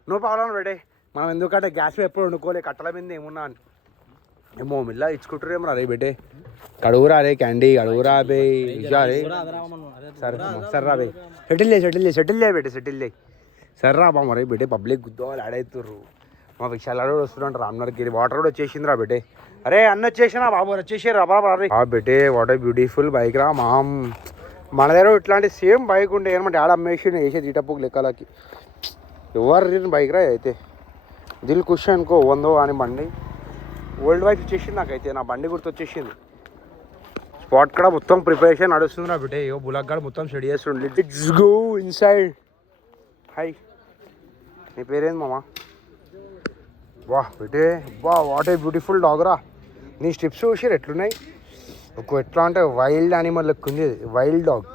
నో ప్రాబ్లం పెట్టే మనం ఎందుకంటే గ్యాస్ ఎప్పుడు వండుకోలే కట్టల మీద ఏమున్నా అని ఏమో మిల్లా ఇచ్చుకుంటారు ఏమో రే బేటే కడుగురా రే క్యాండీ కడుగురా బే రే సరే సరే రా బే సెటిల్ చేయ బేటే సెటిల్ చేయి సరే రా బామ్మ రే బేటే పబ్లిక్ గుద్దోవాలి ఆడవుతుర్రు మా విషయాలు కూడా వస్తుంటారు రామ్నగర్కి వాటర్ కూడా వచ్చేసింది రా బేటే అరే అన్న వచ్చేసినా బాబు వచ్చేసారు రా బాబా రే బేటే వాట్ ఏ బ్యూటిఫుల్ బైక్ రా మామ్ మన దగ్గర ఇట్లాంటి సేమ్ బైక్ ఉండే ఏమన్నా డాడీ అమ్మేసి వేసేది ఈటప్పుకు లెక్కలకి ఎవరు బైక్ రా అయితే దిల్ ఖుషి అనుకో వందో అని బండి వరల్డ్ వైడ్ వచ్చేసింది నాకైతే నా బండి గుర్తు వచ్చేసింది స్పాట్ కూడా మొత్తం ప్రిపరేషన్ నడుస్తుంది నా బిడ్డ ఏ బులక్ కూడా మొత్తం స్టడీ చేస్తుండే లెట్స్ గో ఇన్సైడ్ హాయ్ నీ పేరేంది మామ వా బిడ్డే వా వాట్ ఏ బ్యూటిఫుల్ డాగ్ రా నీ స్టిప్స్ చూసి ఎట్లున్నాయి ఒక ఎట్లా అంటే వైల్డ్ యానిమల్ లెక్క ఉంది వైల్డ్ డాగ్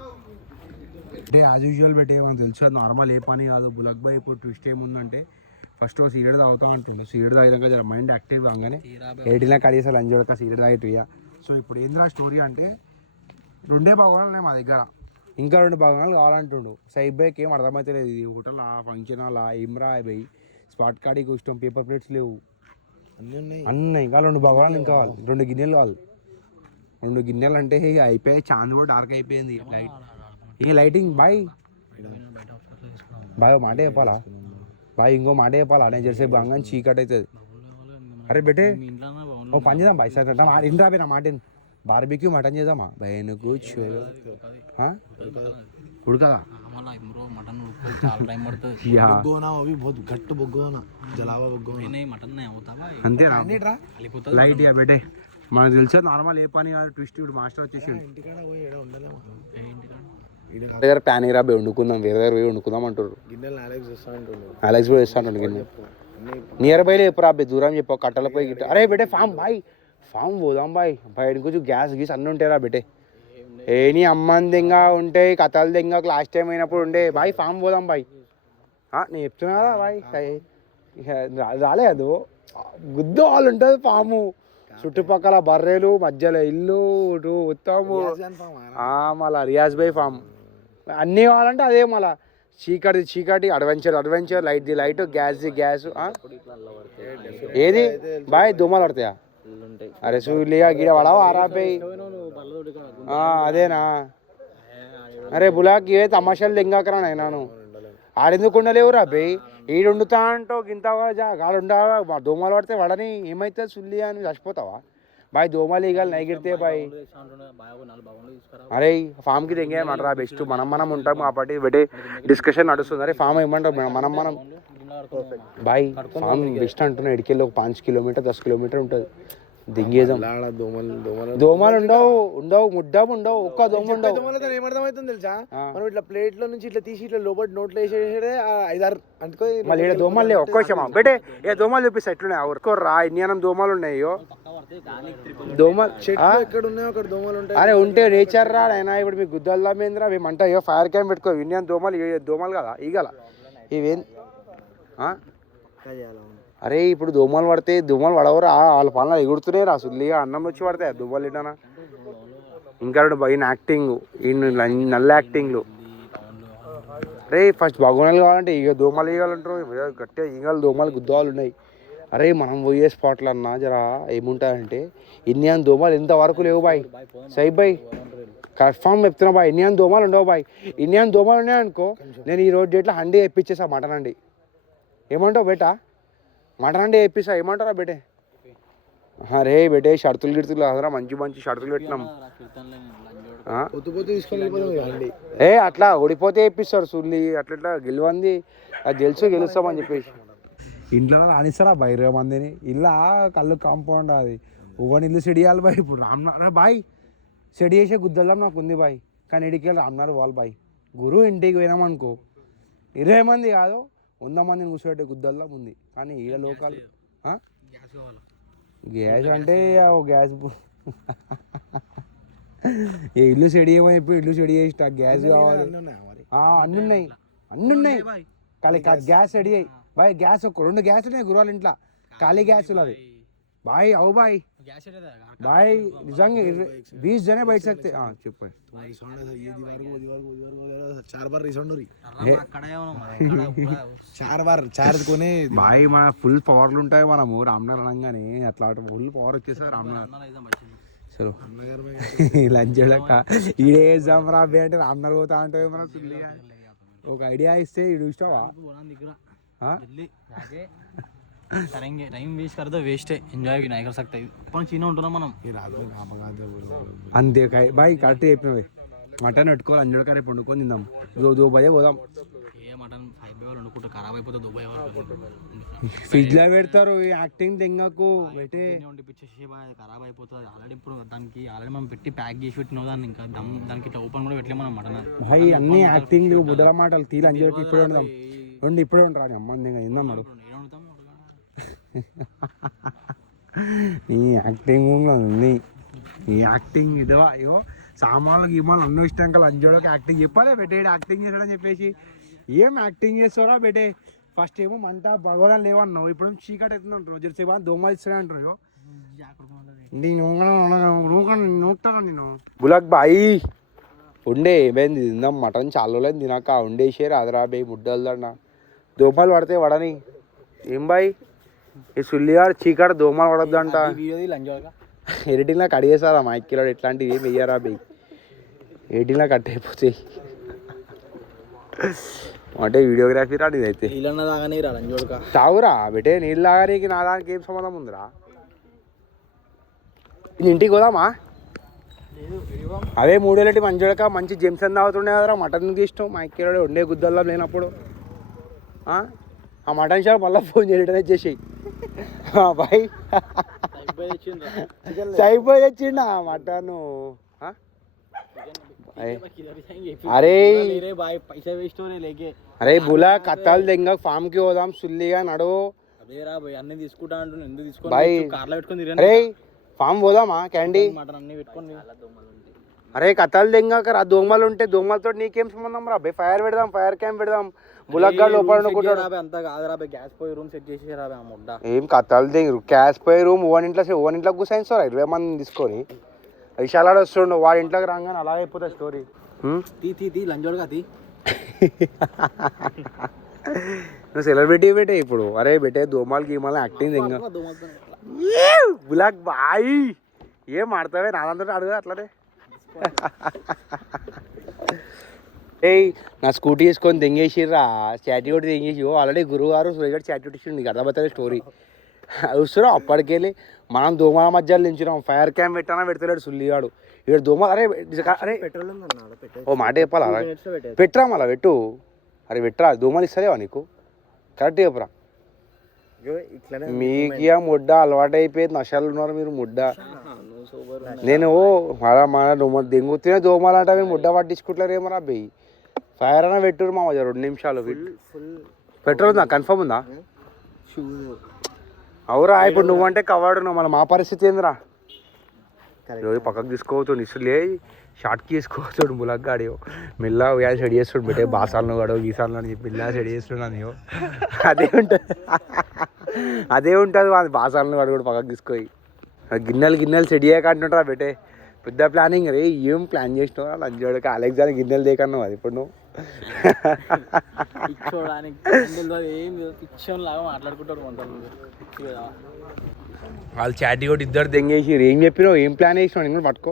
అంటే యాజ్ యూజువల్ పెట్టే మనకు తెలుసు నార్మల్ ఏ పని కాదు బులక్ బాయ్ ఇప్పుడు ట్విస్ట్ ఏముందంటే ఫస్ట్ సిగరెట్ తాగుతా అంటుండే సిగరెట్ తాగినాక జర మైండ్ యాక్టివ్ కాగానే 18 కడిగేసా లంచ్ కొడక సిగరెట్ తాగిట్టుయ్యా సో ఇప్పుడు ఏంద్రా స్టోరీ అంటే 2 భాగాలు ఉన్నాయి మా దగ్గర ఇంకా 2 భాగాలు కావాలంటుండు సైడ్ బైక్ ఏం అర్థమవుతలేదు ఇది హోటల్ ఫంక్షన్ హాల్ ఏమ్రా బై స్పాట్ కాడికి ఇష్టం పేపర్ ప్లేట్స్ లేవు అన్నీ ఇంకా 2 భాగాలు ఇంకా కావాలి 2 గిన్నెలు కావాలి 2 గిన్నెలు అంటే అయిపోయాయి చాంద్ కూడా డార్క్ అయిపోయింది లైట్ ఏ లైటింగ్ బాయ్ బాయ్ మాట చెప్పాలా బాయ్ ఇంకో మాట చెప్పాలా నేను చేసే బాగా చీకట్ అవుతుంది అరే బెటే ఓ పని చేద్దాం బాయ్ సార్ ఇంద్రా పోయినా మాట బార్బిక్యూ మటన్ చేద్దామా బాయ్ నువ్వు ఉడకదా అంతేనా లైట్ ఇక బెటే మనకు తెలిసే నార్మల్ ఏ పని కాదు ట్విస్ట్ ఇప్పుడు మాస్టర్ వచ్చేసి దగ్గర ప్యాన్ రా పోయి వండుకుందాం వేరే దగ్గర పోయి వండుకుందాం అంటారు అలెక్స్ కూడా ఇస్తా అంటాడు గిన్నె నియర్ బైలో ఎప్పుడు రా దూరం చెప్పు కట్టెల పోయి గిట్ట అరే బెటే ఫామ్ పోదాం బాయ్ బయట కొంచెం గ్యాస్ గీస్ అన్నీ ఉంటాయి రా బెటే ఏని అమ్మని దింగా ఉంటాయి కథలు దింగా లాస్ట్ టైం అయినప్పుడు ఉండే బాయ్ ఫామ్ పోదాం బాయ్ నేను చెప్తున్నా కదా బాయ్ రాలేదు గుద్దు వాళ్ళు ఉంటుంది ఫాము చుట్టుపక్కల బర్రెలు మధ్యలో ఇల్లు మొత్తము మళ్ళా రియాజ్ బై ఫామ్ అన్నీ కావాలంటే అదే మళ్ళా చీకటి అడ్వెంచర్ లైట్ గ్యాస్ ఏది బాయ్ దోమలు పడతాయా అరే సూలిగా గిడ పడవా ఆరాపై అదేనా అరే బులాకి ఏ తమాషాలు దింగాకరా నేను ఆడెందుకు ఉండలేవు రా బై ఈడు వండుతా అంటావు గింత గాడుండా దోమలు పడితే వాడని ఏమైతుంది సుల్లి అని చచ్చిపోతావా బాయ్ దోమలు ఈగలు నైగిరితే బాయ్ అరే ఫామ్కి తెంగేయమంటారా బెస్ట్ మనం ఉంటాం కాబట్టి బెటే డిస్కషన్ నడుస్తుంది అరే ఫామ్ ఏమంటారు మనం బాయ్ ఫామ్ బెస్ట్ అంటున్నా ఇడికెళ్ళి ఒక 5 కిలోమీటర్ 10 కిలోమీటర్ ఉంటుంది దింగేదాం దోమలు ఉండవు ముడ్డం ఉండవు ఒక్క దోమ ఉండవు ఏమర్థమవుతుంది తెలుసా మనం ఇట్లా ప్లేట్ లో నుంచి ఇట్లా తీసి ఇట్లా లోపల నోట్లో వేసేడే 5-6 అనుకో మళ్ళీ ఇక్కడ దోమలు లేవు ఒక్క విషయమా బేటే ఏ దోమలు చూపిస్తా ఎట్లున్నాయి ఎవరికో రా ఇన్యానం దోమలు ఉన్నాయో దోమలు ఎక్కడ ఉన్నాయో అక్కడ దోమలు ఉంటాయి అరే ఉంటే నేచర్ రా అయినా ఇప్పుడు మీకు గుద్దల్లా మేంద్రా మేము అంట ఫైర్ క్యాంప్ పెట్టుకో ఇండియన్ దోమలు కదా ఈగల ఇవేం అరే ఇప్పుడు దోమలు పడితే దోమలు పడవరా వాళ్ళ పనులు ఎగుడుతున్నాయి రా సుల్లిగా అన్నం వచ్చి పడతాయి దోమలు తింటానా ఇంకా ఈయన యాక్టింగ్ ఈయన నల్ల యాక్టింగ్లు అరే ఫస్ట్ భగవానాలు కావాలంటే ఈగ దోమలు ఈగలంటారు గట్టిగా ఈగలు దోమలు గుద్దవాళ్ళు ఉన్నాయి అరే మనం పోయే స్పాట్లు అన్నా జరా ఏముంటాయంటే ఇండియన్ దోమలు ఎంతవరకు లేవు బాయ్ సై బాయ్ కన్ఫామ్ చెప్తున్నా బాయ్ ఇండియన్ దోమలు ఉండవు బాయ్ ఇండియన్ దోమలు ఉన్నాయనుకో నేను ఈ రోజు డేట్లో హండీ వేయించేసా మటన్ అండి ఏమంటావు బేటా మటన్ అంటే వేయిస్తా ఏమంటారా బేటే అరే బేటే షరతులు గిడుతులు కదరా మంచి షరతులు పెట్టినాం ఏ అట్లా ఓడిపోతే వేయిస్తారు సుల్లి అట్లా గెలవంది అది గెలుస్తామని చెప్పేసి ఇంట్లో రానిస్తారా బయట మందిని ఇల్లా కళ్ళు కాంపౌండ్ అది ఒకని ఇల్లు సెడి చేయాలి బాయ్ ఇప్పుడు రామ్నాథ్ బాయ్ సెడి చేసే గుద్దల్లం నాకు ఉంది బాయ్ కానీ ఇడికెళ్ళి రామ్నాథ్ వాళ్ళు బాయ్ గురువు ఇంటికి పోయినామనుకో 20 మంది కాదు 100 మందిని కూర్చోబెట్టే గుద్దల్లం ఉంది కానీ ఈడ లోకాలు గ్యాస్ అంటే గ్యాస్ ఏ ఇల్లు సెడి చేయమని చెప్పి ఇల్లు సెడి చేసి గ్యాస్ కావాలి అన్నీ ఉన్నాయి ఖాళీ గ్యాస్ రెడీ అయ్యి బాయ్ గ్యాస్ 2 గ్యాస్ ఉన్నాయి గురువాళ్ళ ఇంట్లో ఖాళీ గ్యాసులు అవి బాయ్ అవు బాయ్ गैस है भाई निजंगे 20 जने बैठ सकते हाँ चुप है तुम्हारी साउंड है ये दीवार को 4 बार रिसाउंड हो रही चार बार चार कोने भाई మన ఫుల్ పవర్లు ఉంటాయి మనము రామ్నగర్ అనగానే అట్లా ఫుల్ పవర్ వచ్చేసారి రామ్నగర్ చలో లంచ్ చేయలేక ఈడే వేద్దాం రా బే అంటే రామ్నగర్ పోతా అంటే మన ఒక ఐడియా ఇస్తే ఇడు ఇస్తావా करेंगे टाइम वेस्ट कर दो वेस्ट है एंजॉय नहीं कर सकते अपन चीना ఉంటున్నాం మనం ఈ రాత్రి అంతే బాయ్ కరెక్ట్ చెప్పినవి మటన్ పెట్టుకోవాలి అంజోడ కర్రీ వండుకొని తిందాం 2 బజే పోదాం ఏ మటన్ 5 బై వాళ్ళు వండుకుంటే ఖరాబ్ అయిపోతుంది 2 బై వాళ్ళు ఫ్రిడ్జ్ లో పెడతారు ఈ యాక్టింగ్ దెంగకు పెట్టే వండిపించేసి బాగా ఖరాబ్ అయిపోతుంది ఆల్రెడీ ఇప్పుడు దానికి ఆల్రెడీ మనం పెట్టి ప్యాక్ చేసి పెట్టిన దాన్ని ఇంకా దానికి ఇట్లా ఓపెన్ కూడా పెట్టలేము మనం మటన్ భాయ్ అన్ని యాక్టింగ్ బుడ్డల మాటలు తీలు అంజోడకి ఇప్పుడే వండుదాం ఇప్పుడే ఉండరా అమ్మ తిందాం నీ యాక్టింగ్ నీ యాక్టింగ్ ఇదవా అయ్యో సామాన్లు గీమాలు అన్నీ ఇష్టం అంజోడకి యాక్టింగ్ చెప్పాలే బెటే యాక్టింగ్ చేసాడని చెప్పేసి ఏం యాక్టింగ్ చేస్తారా బెటే ఫస్ట్ ఏమో మంట భగవాన్ లేవన్నావు ఇప్పుడు చీకటి అవుతుందంటారు జెర్సీ బాగా దోమలు ఇస్తాడే అంటారు నూకుతాను నేను బులక్ బాయి ఉండే ఏమైంది తిందాం మటన్ చాలా తినాక ఉండేసే రాదురా బే ముడ్డలదన్న దోమలు పడితే పడని ఏం బాయ్ ఈ సుల్లిగాడు చీకటి దోమలు పడద్దంట ఎడిటింగ్లో కడిగేసారా మైక్కిలో ఇట్లాంటివి ఏం వెయ్యరా బే ఎడిటింగ్లో కట్ అయిపోతాయి అంటే వీడియోగ్రఫీ రాడు ఇదైతే తాగురా బెటే నీళ్ళు తాగడానికి నా దానికి ఏం సంబంధం ఉందిరా ఇది ఇంటికి పోదామా అవే 3 ఏళ్ళటి మంచోడక మంచి జెమ్స్ అని తాగుతుండే కదరా మటన్ ఇష్టం మైక్కిలో ఉండే గుద్దల్లో లేనప్పుడు ఆ మటన్ షాప్ మళ్ళీ ఫోన్ చేయడం చేసేయి బాయ్ సైపోయి తెచ్చిండ మటన్ అరే అరే బులా కత్తాలు దెంగ ఫామ్ కి పోదాం సుల్లిగా నడు అన్ని తీసుకుంటా ఎందుకు బాయ్ అరే ఫామ్ పోదామా క్యాండీ మటన్ అన్ని పెట్టుకొని అరే కథలు దెంగాక దోమలు ఉంటే దోమలతో నీకేం సంబంధం రా బే ఫైర్ పెడదాం ఫైర్ క్యాంప్ పెడదాం బులగ్గా లోపల అంతా కాదురా గ్యాస్ పోయి రూమ్ సెట్ చేసి రా ముడ్డ ఏం కథలు దిగు గ్యాస్ పోయి రూమ్ ఓన్ ఇంట్లో కూర్చొని సార్ 20 మందిని తీసుకొని విశాలాడు వస్తుండు వాడి ఇంట్లోకి రాగానే అలా అయిపోతుంది స్టోరీ తీ లంజోడుగా తీ నువ్వు సెలబ్రిటీ పెట్టే ఇప్పుడు అరే బెటే దోమాలు గీమాలు యాక్టింగ్ దింగా బులాక్ బాయ్ ఏం ఆడతావే నాదంతా అడుగు అట్లనే ఏయ్ నా స్కూటీ వేసుకొని దెంగేసిర్రా చాటీ ఒకటి దెంగేసి ఆల్రెడీ గురువు గారు సురేష్ చాటీ కొట్టేసి నీకు అర్థమవుతుంది స్టోరీ చూస్తున్నాం అప్పటికెళ్ళి మనం దోమల మధ్యలో నించున్నాం ఫైర్ క్యాంప్ పెట్టానా పెడతలేడు సుల్లిగాడు ఇక్కడ దోమ అరే అరే పెట్రోల్ ఓ మాట చెప్పాలా పెట్టరా మళ్ళా పెట్టు అరే పెట్టరా దోమలు ఇస్తలేవా నీకు కరెక్ట్ చెప్పరా మీకు ముడ్డ అలవాటు అయిపోయింది నషాలు ఉన్నారు మీరు ముడ్డ నేను మన దెంగుతూనే దోమలు అంటే ముడ్డ పట్టించుకుంటారు ఏమరా బెయ్యి ఫైర్ అయినా పెట్టురు మా 2 నిమిషాలు పెట్రోల్ ఉందా కన్ఫర్మ్ ఉందా అవురా ఇప్పుడు నువ్వంటే కవర్డ్ ఉన్నావు మళ్ళీ మా పరిస్థితి ఏందిరా రోజు పక్కకు తీసుకోవచ్చు ఇసులే షార్ట్కి వేసుకోవచ్చు ములగ్గాడియో మెల్ల వ్యాస్ సెడి చేస్తాడు బెట్టే బాసాలను గడో గీసాలను అని చెప్పి మెల్ల సెడి చేస్తున్నాను అదే ఉంటుంది వాళ్ళ బాసాలను గడు కూడా పక్కకు తీసుకొని గిన్నెలు సెడి చేయకంటుంటారా బెట్టే పెద్ద ప్లానింగ్ రే ఏం ప్లాన్ చేసినావు లంచోడక అలెగ్జాండర్ గిన్నెలు దేకన్నావు అది ఇప్పుడు నువ్వు వాళ్ళు చాటీ కూడా ఇద్దరు దెంగేసి ఏం చెప్పినావు ఏం ప్లాన్ చేసినావు నేను పట్టుకో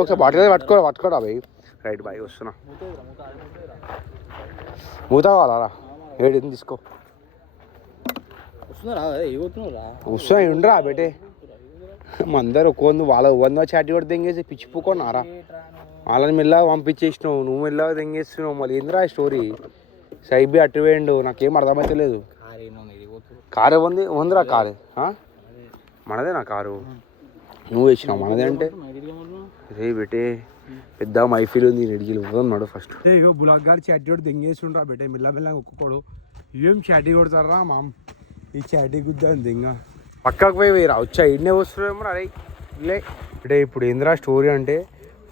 ఒకసారి పట్టుకోరా బాయ్ రైట్ బాయ్ వస్తున్నా మూత కావాలా ఏడు తీసుకో వస్తున్నా ఉండరా బేటే అందరు ఒక్కొందు వాళ్ళ వంద చాటి కూడా దెంగేసి పిచ్చిపోకున్నారా వాళ్ళని మెల్లగా పంపించేసినావు నువ్వు మెల్లగా దెంగేస్తున్నావు మళ్ళీ ఏందిరా స్టోరీ సైబీ అటు వేయండు నాకేం అర్థమైతే లేదు కారు ఉందిరా కారు మనదే నా కారు నువ్వు వేసినావు మనదే అంటే రే బెటే పెద్ద మైఫీల్ ఉంది నెడిగిలు ఉన్నాడు ఫస్ట్ ఇగో బులాక్ గారు చాటి కూడా దెంగేస్తుండ్రా బెటే మెల్లగా ఒక్కొక్కడు ఏం చాటి కొడతారా మామ్ ఈ చాటి గుద్దాను దెంగ పక్కకు పోయి రా వచ్చా ఇన్నే వస్తున్నామో అరే లే అంటే ఇప్పుడు ఏందిరా స్టోరీ అంటే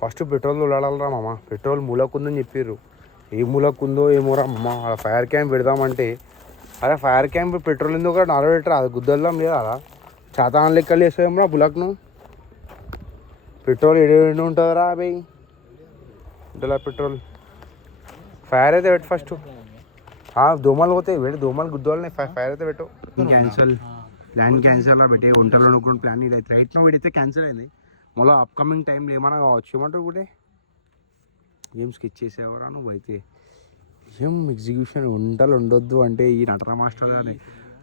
ఫస్ట్ పెట్రోల్ తోలాడరా మామ పెట్రోల్ మూలకుందని చెప్పారు ఏ మూలకుందో ఏమోరా మామ ఫైర్ క్యాంప్ పెడదామంటే అరే ఫైర్ క్యాంప్ పెట్రోల్ ఎందుకు నడబెట్టరా అది గుద్దల్దాం లేదా చాతాన్ లెక్కలు వేస్తావేమరా బులక్ను పెట్రోల్ ఎడు ఉంటుందిరా అవి ఇంటలా పెట్రోల్ ఫైర్ అయితే పెట్టు ఫస్ట్ దోమలు పోతాయి పెట్టి దోమలు గుద్దోళ్ళని ఫైర్ అయితే పెట్టు క్యాన్సల్ ప్లాన్ క్యాన్సల్ పెట్టే వంటలు అనుకున్న ప్లాన్ ఇది అయితే రైట్ నో వీడైతే క్యాన్సల్ అయింది మళ్ళీ అప్కమింగ్ టైంలో ఏమైనా కావచ్చు ఏమంటారు కూడా ఏం స్కెచ్ చేసేవరా నువ్వు అయితే ఏం ఎగ్జిక్యూషన్ వంటలు ఉండొద్దు అంటే ఈ నటన మాస్టర్ అని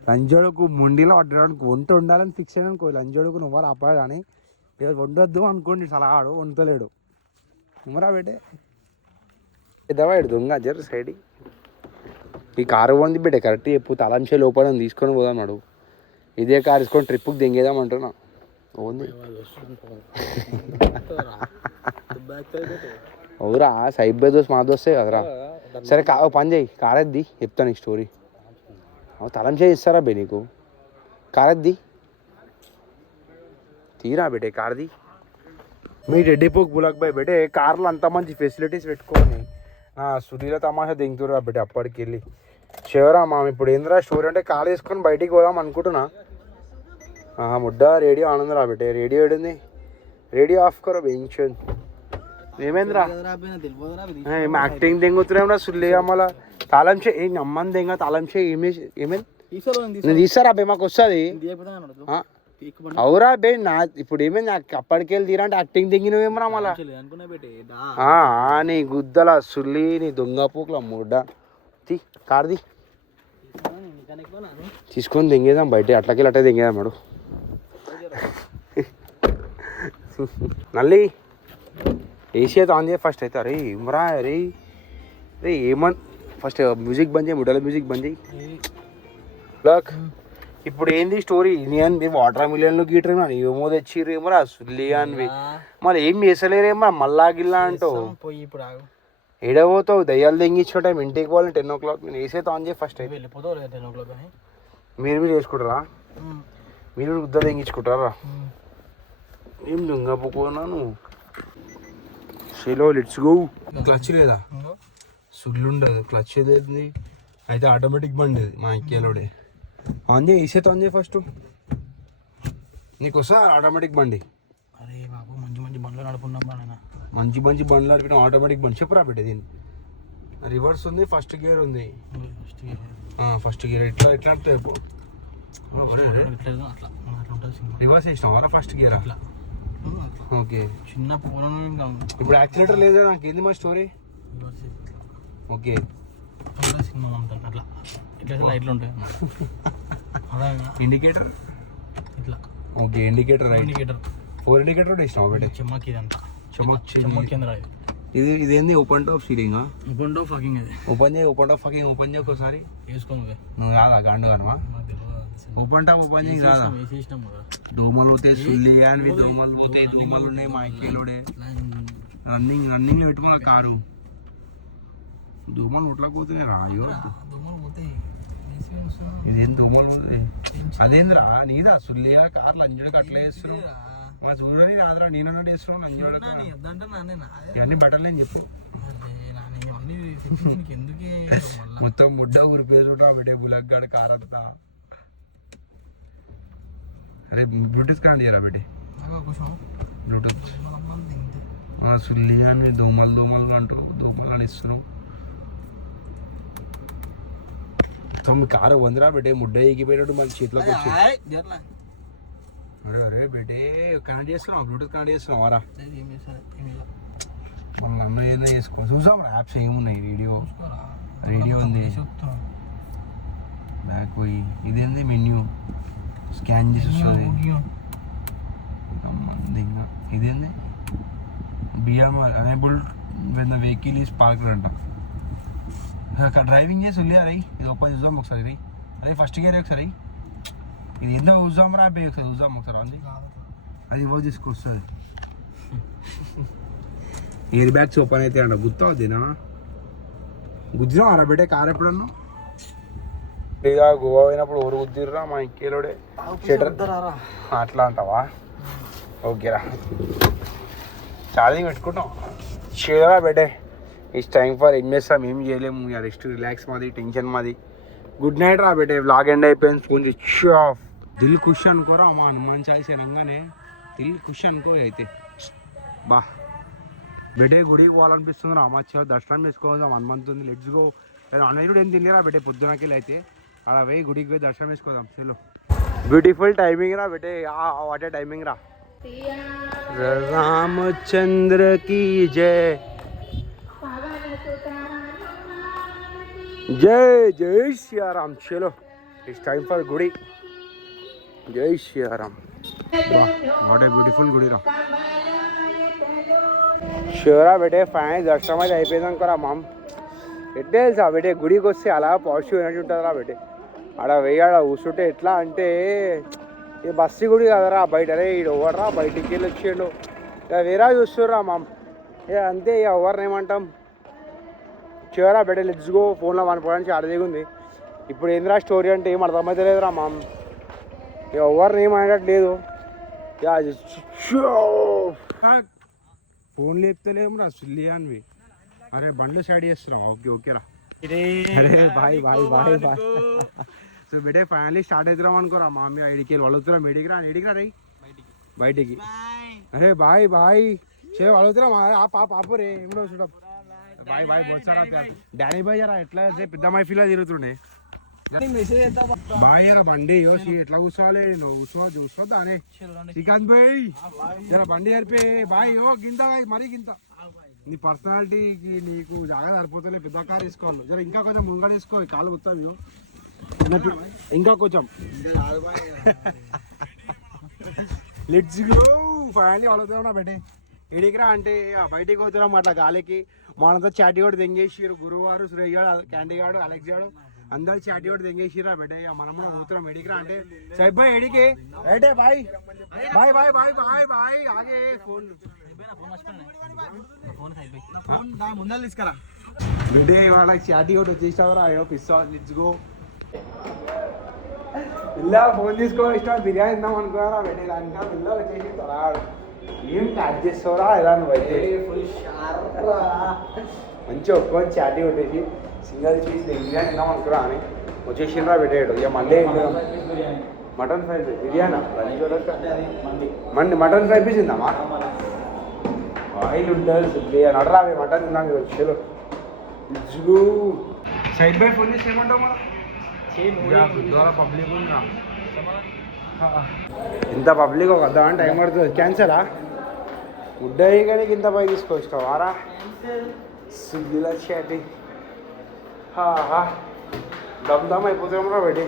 లంజోడుకు ముండిలో పట్టడానికి వంట ఉండాలని ఫిక్స్ అయ్యాను అనుకో లంజోడుకు నువ్వు ఆపాడు కానీ వండొద్దు అనుకోండి సలహాడు వండుతలేడు నువ్వురా పెట్టే పెద్దవాడు దొంగ జర సైడ్ ఈ కారు పోంది బిడ్డ కరెక్ట్ చెప్పు తలంచే లోపల తీసుకొని పోదాం నాడు ఇదే కారు తీసుకొని ట్రిప్కి దింగేదాం అంటున్నా ఓంది అవురా సైబ్ బై దోస్ మా దోస్తే కదరా సరే పని చేయి కారెద్ది చెప్తాను ఈ స్టోరీ తలం చేయిస్తారా బే నీకు కారెద్ది తీరా బేటే కార్ది మీ రెడ్డిపోక్ బులక్ బాయ్ బేటే కార్లో అంత మంచి ఫెసిలిటీస్ పెట్టుకోని సుడీలో తమాషా దింగుతురా బేటే అప్పటికి వెళ్ళి చివరా మామ ఇప్పుడు ఏందిరా స్టోరీ అంటే కాల్ వేసుకొని బయటికి పోదాం అనుకుంటున్నా ముడ్డ రేడియో ఆనందరా బేటే రేడియో ఏడుంది రేడియో ఆఫ్ కరో బెంచన్ ఏమైందిరా యాక్టింగ్ దెంగుతున్నాం సుల్లిగా మళ్ళా తాళం చే అమ్మని దెంగ తాళం చే ఏమైంది నేను తీస్తారా బే మాకు వస్తుంది అవురా బే నా ఇప్పుడు ఏమైంది అప్పటికి వెళ్ళి తీరా అంటే యాక్టింగ్ దింగినవేమరా మళ్ళా నీ గుద్దల సుల్లి నీ దొంగ పూకుల ముడ్డ తీ కార్ది తీసుకొని దింగేదాం బయట అట్లకెళ్ళి అట్టే దింగేదాం మేడం నల్లి ఏసీ అయితే ఆన్ చేయ ఫస్ట్ అయితే అరే ఏమరా అరే రే ఏమన్ ఫస్ట్ మ్యూజిక్ బంద్ చేయి ముడ్డల మ్యూజిక్ బంద్ చేయి బ్లాక్ ఇప్పుడు ఏంది స్టోరీ నేను వాటర్ మిలియన్లు గీటర్ ఏమో తెచ్చిర్రు రా సుల్లి అనివి మళ్ళీ ఏం చేసలేరేమో మళ్ళా గిల్లా అంటావు ఏడవతావు దయ్యాలు తెంగించిన టైం ఇంటికి పోవాలి 10 o'clock నేను ఏసీ అయితే ఆన్ చేయి ఫస్ట్ అయితే మీరు చేసుకుంటారా మీరు గుద్ద తెంగించుకుంటారా ఏం దొంగ పోకున్నాను షేలో లెట్స్ గో క్లచ్ లేదా సుల్లు ఉండదు క్లచ్ ఏదైతుంది అయితే ఆటోమేటిక్ బండి అది మా ఇంకేలోడే ఆన్ చేయి ఏసీ ఆన్ చేయి ఫస్ట్ నీకు వస్తా ఆటోమేటిక్ బండి అరే బాబు మంచి మంచి బండ్లు నడుపున్నాం బాగా మంచి మంచి బండ్లు నడిపిన ఆటోమేటిక్ బండి చెప్పురా పెట్టే దీన్ని రివర్స్ ఉంది ఫస్ట్ గేర్ ఉంది ఫస్ట్ గేర్ ఇట్లా ఇట్లా రివర్స్ వేసినావా ఫస్ట్ గేర్ అట్లా ఓకే చిన్న ఫోన్ ఇప్పుడు యాక్సిలేటర్ లేదా నాకు ఏంది మా స్టోరీ ఓకే సినిమా ఉంటాను అట్లా ఇట్లా లైట్లు ఉంటాయి అదే ఇండికేటర్ ఇట్లా ఓకే ఇండికేటర్ ఇండికేటర్ 4 ఇండికేటర్ వేసినావా పెట్టే చెమ్మకి ఇదంతా చెమ్మక్ కింద ఇదేంది open top ceiling open top fucking ఇది ఓపెన్ చేయి ఓపెన్ చేయి ఒకసారి వేసుకోను నువ్వు రాదా గాండు కనవా ఓపెన్ టాప్ ఓపెన్ చేయి రాదా వేసేసినాం కదా దోమలు పోతాయి సుల్లి అని దోమలు పోతాయి దోమలు ఉన్నాయి మా ఇంకేలోడే రన్నింగ్లో పెట్టుకున్న కారు దోమలు ఉట్లకపోతున్నాయి రా అయ్యో దోమలు పోతాయి ఇదేం దోమలు పోతాయి అదేంద్రా నీదా సుల్లిగా కార్లు అంజుడికి అట్లా వేస్తున్నావు మా చూడని రాదురా నేను అన్నట్టు వేస్తున్నావు అంజుడు ఇవన్నీ బట్టలు అని చెప్పు ఎందుకే మొత్తం ముడ్డ ఊరిపేరురా బిడ్డే బులక్ గాడి కార్ అంతా అరే బ్లూటూత్ కనెక్ట్ చేయరా బిడ్డే బ్లూటూత్ సుల్లి అని దోమలు అంటారు దోమలు అని ఇస్తున్నావు మొత్తం మీ కారు వందిరా బిడ్డే ముడ్డ ఎగిపోయినట్టు మన చేతిలోకి వచ్చి అరే అరే బిడ్డే కనెక్ట్ చేస్తున్నావు బ్లూటూత్ కనెక్ట్ చేస్తున్నావు రా మమ్మల్ని అన్న ఏదైనా చేసుకో చూసాం యాప్స్ ఏమున్నాయి రేడియో ఉంది బ్యాక్ పోయి ఇదేంది మెన్యూ స్కాన్ చేసి వస్తుంది ఇదేంది BRR unable when the vehicle is parked అంట అక్కడ డ్రైవింగ్ చేసి వెళ్ళి అరే ఇది ఒప్ప చూద్దాం ఒకసారి రై అరే ఫస్ట్ గేర్ ఒకసారి ఇది ఎంతో చూద్దాం రా బే ఒకసారి చూద్దాం ఒకసారి అంది అది ఇవ్వ తీసుకొస్తుంది ఎయిర్ బ్యాగ్స్ ఓపెన్ అయితే అంట గుర్తా వద్దేనా గుద్దినా అరా బిడ్డే కార్ ఎప్పుడన్నా ఇక గోవా పోయినప్పుడు ఊరు గుద్దిర్రా మా ఇంకేలోడే అట్లా అంటావా ఓకేరా ఛార్జింగ్ పెట్టుకుంటాం చేయరా బిడ్డే ఇట్స్ టైం ఫర్ ఏం చేస్తాం ఏం చేయలేము రెస్ట్ రిలాక్స్ మాది టెన్షన్ మాది గుడ్ నైట్ రా బిడ్డే వ్లాగ్ ఎండ్ అయిపోయింది ఫోన్ స్విచ్ ఆఫ్ దిల్ ఖుష్ అనుకోరా మా హనుమాన్ చాలీసా అనగానే దిల్ ఖుష్ అనుకో అయితే బా బెడే గుడికి పోవాలనిపిస్తుంది రా అమ్మ దర్శనం చేసుకోదాం హనుమంతుంది లెట్స్ గో అన్నయ్యుడు ఏం తినలేరా బెటే పొద్దునకెళ్ళి అయితే అలా పోయి గుడికి పోయి దర్శనం చేసుకోదాం చలో బ్యూటిఫుల్ టైమింగ్ రా బెటే వాటే టైమింగ్ రా రామచంద్ర की जय जय जय श्री राम चलो इट्स टाइम फॉर गुड़ी जय Shri Ram what a beautiful Gudi रा షూరా బెటే ఫైన్ దర్శనం అయితే అయిపోయింది కదా మామ్ ఎట్లా తెలుసా బెటే గుడికి వస్తే అలా పాజిటివ్ ఎనర్జీ ఉంటుందిరా బెటే ఆడ వెయ్యాడ కూర్చుంటే ఎట్లా అంటే ఈ బస్సు గుడి కదరా బయట అరే ఈడు ఎవడరా బయటికి వెళ్ళి వచ్చిండు ఇక వేరే చూస్తుర్రా మామ్ ఇక అంతే ఇక ఎవరిని ఏమంటాం చివరా బెటే లెట్స్ గో ఫోన్లో వనుకోవడానికి చాలా దిగుంది ఇప్పుడు ఏందిరా స్టోరీ అంటే ఏం అర్థమైతే లేదురా మామ్ ఇక ఎవరిని ఏం అనట్లేదు ఫోన్ లేపుతలేము రా సుల్లియాన్వి అరే బండ్లు సైడ్ చేస్తురా ఓకే ఓకేరా అరే bhai bye bye bhai so బెటే ఫైనలీ స్టార్ట్ అవుతున్నాం అనుకోరా మా మమ్మీ ఐడికి వెళ్ళి వాళ్ళుతురా ఎడికి రా రే బయటికి అరే బాయ్ బాయ్ చే వాళ్ళుతురా పాప రే ఏమిటో చూడ బాయ్ బాయ్ డాడీ బాయ్ జరా ఎట్లా పెద్ద మైఫీలా తిరుగుతుండే బాయ్ రా బండి యోసి ఎట్లా కూర్చోవాలి నువ్వు చూసుకోవద్దా అనే శ్రీకాంత్ బాయ్ జర బండి జరిపే బాయ్ యో గింత మరీ గింత నీ పర్సనాలిటీకి నీకు జాగా సరిపోతలే పెద్ద కార్ వేసుకోవాలి జర ఇంకా కొంచెం ముంగడ వేసుకో కాలు గుర్తాను ఇంకా కొంచెం లెట్స్ గో ఫైనలీ వాళ్ళతో బెటే ఎడికిరా అంటే బయటికి పోతున్నాం అట్లా గాలికి మనంతా చాటి కూడా దెంగేసిరు గురువారు సురేష్ గాడు క్యాంటీ గాడు అలెక్స్ గాడు అందరు చాటి కూడా దెంగేసిరా బెటే మనం కూడా పోతున్నాం ఎడికిరా అంటే సైబ్ బాయ్ ఎడికి రైటే boy bye bye bye bye boy ఆగే ఫోన్ ముందర తీసుకురా బెటే వాళ్ళకి చాటి కూడా వచ్చేసావరా అయ్యో పిస్తా లెట్స్ గో ఇలా ఫోన్ తీసుకోవాలి ఇష్టం బిర్యానీ తిందాం అనుకున్నారా బెటే దానికా పిల్ల వచ్చేసి తలాడు ఏం క్యాచ్ చేస్తావురా ఇలా నువ్వైతే మంచిగా ఒక్కొని చాటీ కొట్టేసి సింగల్ చీజ్ బిర్యానీ తిందాం అనుకురా అని వచ్చేసిండ్రా పెట్టాడు ఇక మళ్ళీ mutton fry biryani mutton fry piece తిందామా ఆయిల్ ఉంటుంది నడరా మటన్ తిందాం వచ్చేలో సైడ్ బై ఫోన్ చేసి ఏమంటావు మనం పబ్లిక్ ఉందా ఇంత పబ్లిక్ ఒక అర్ధ టైం పడుతుంది క్యాన్సరా ముడ్డయి కానీ ఇంత పై తీసుకొస్తావారా సిగ్గుల చాటి దమ్ దమ్ అయిపోతాం రా బయట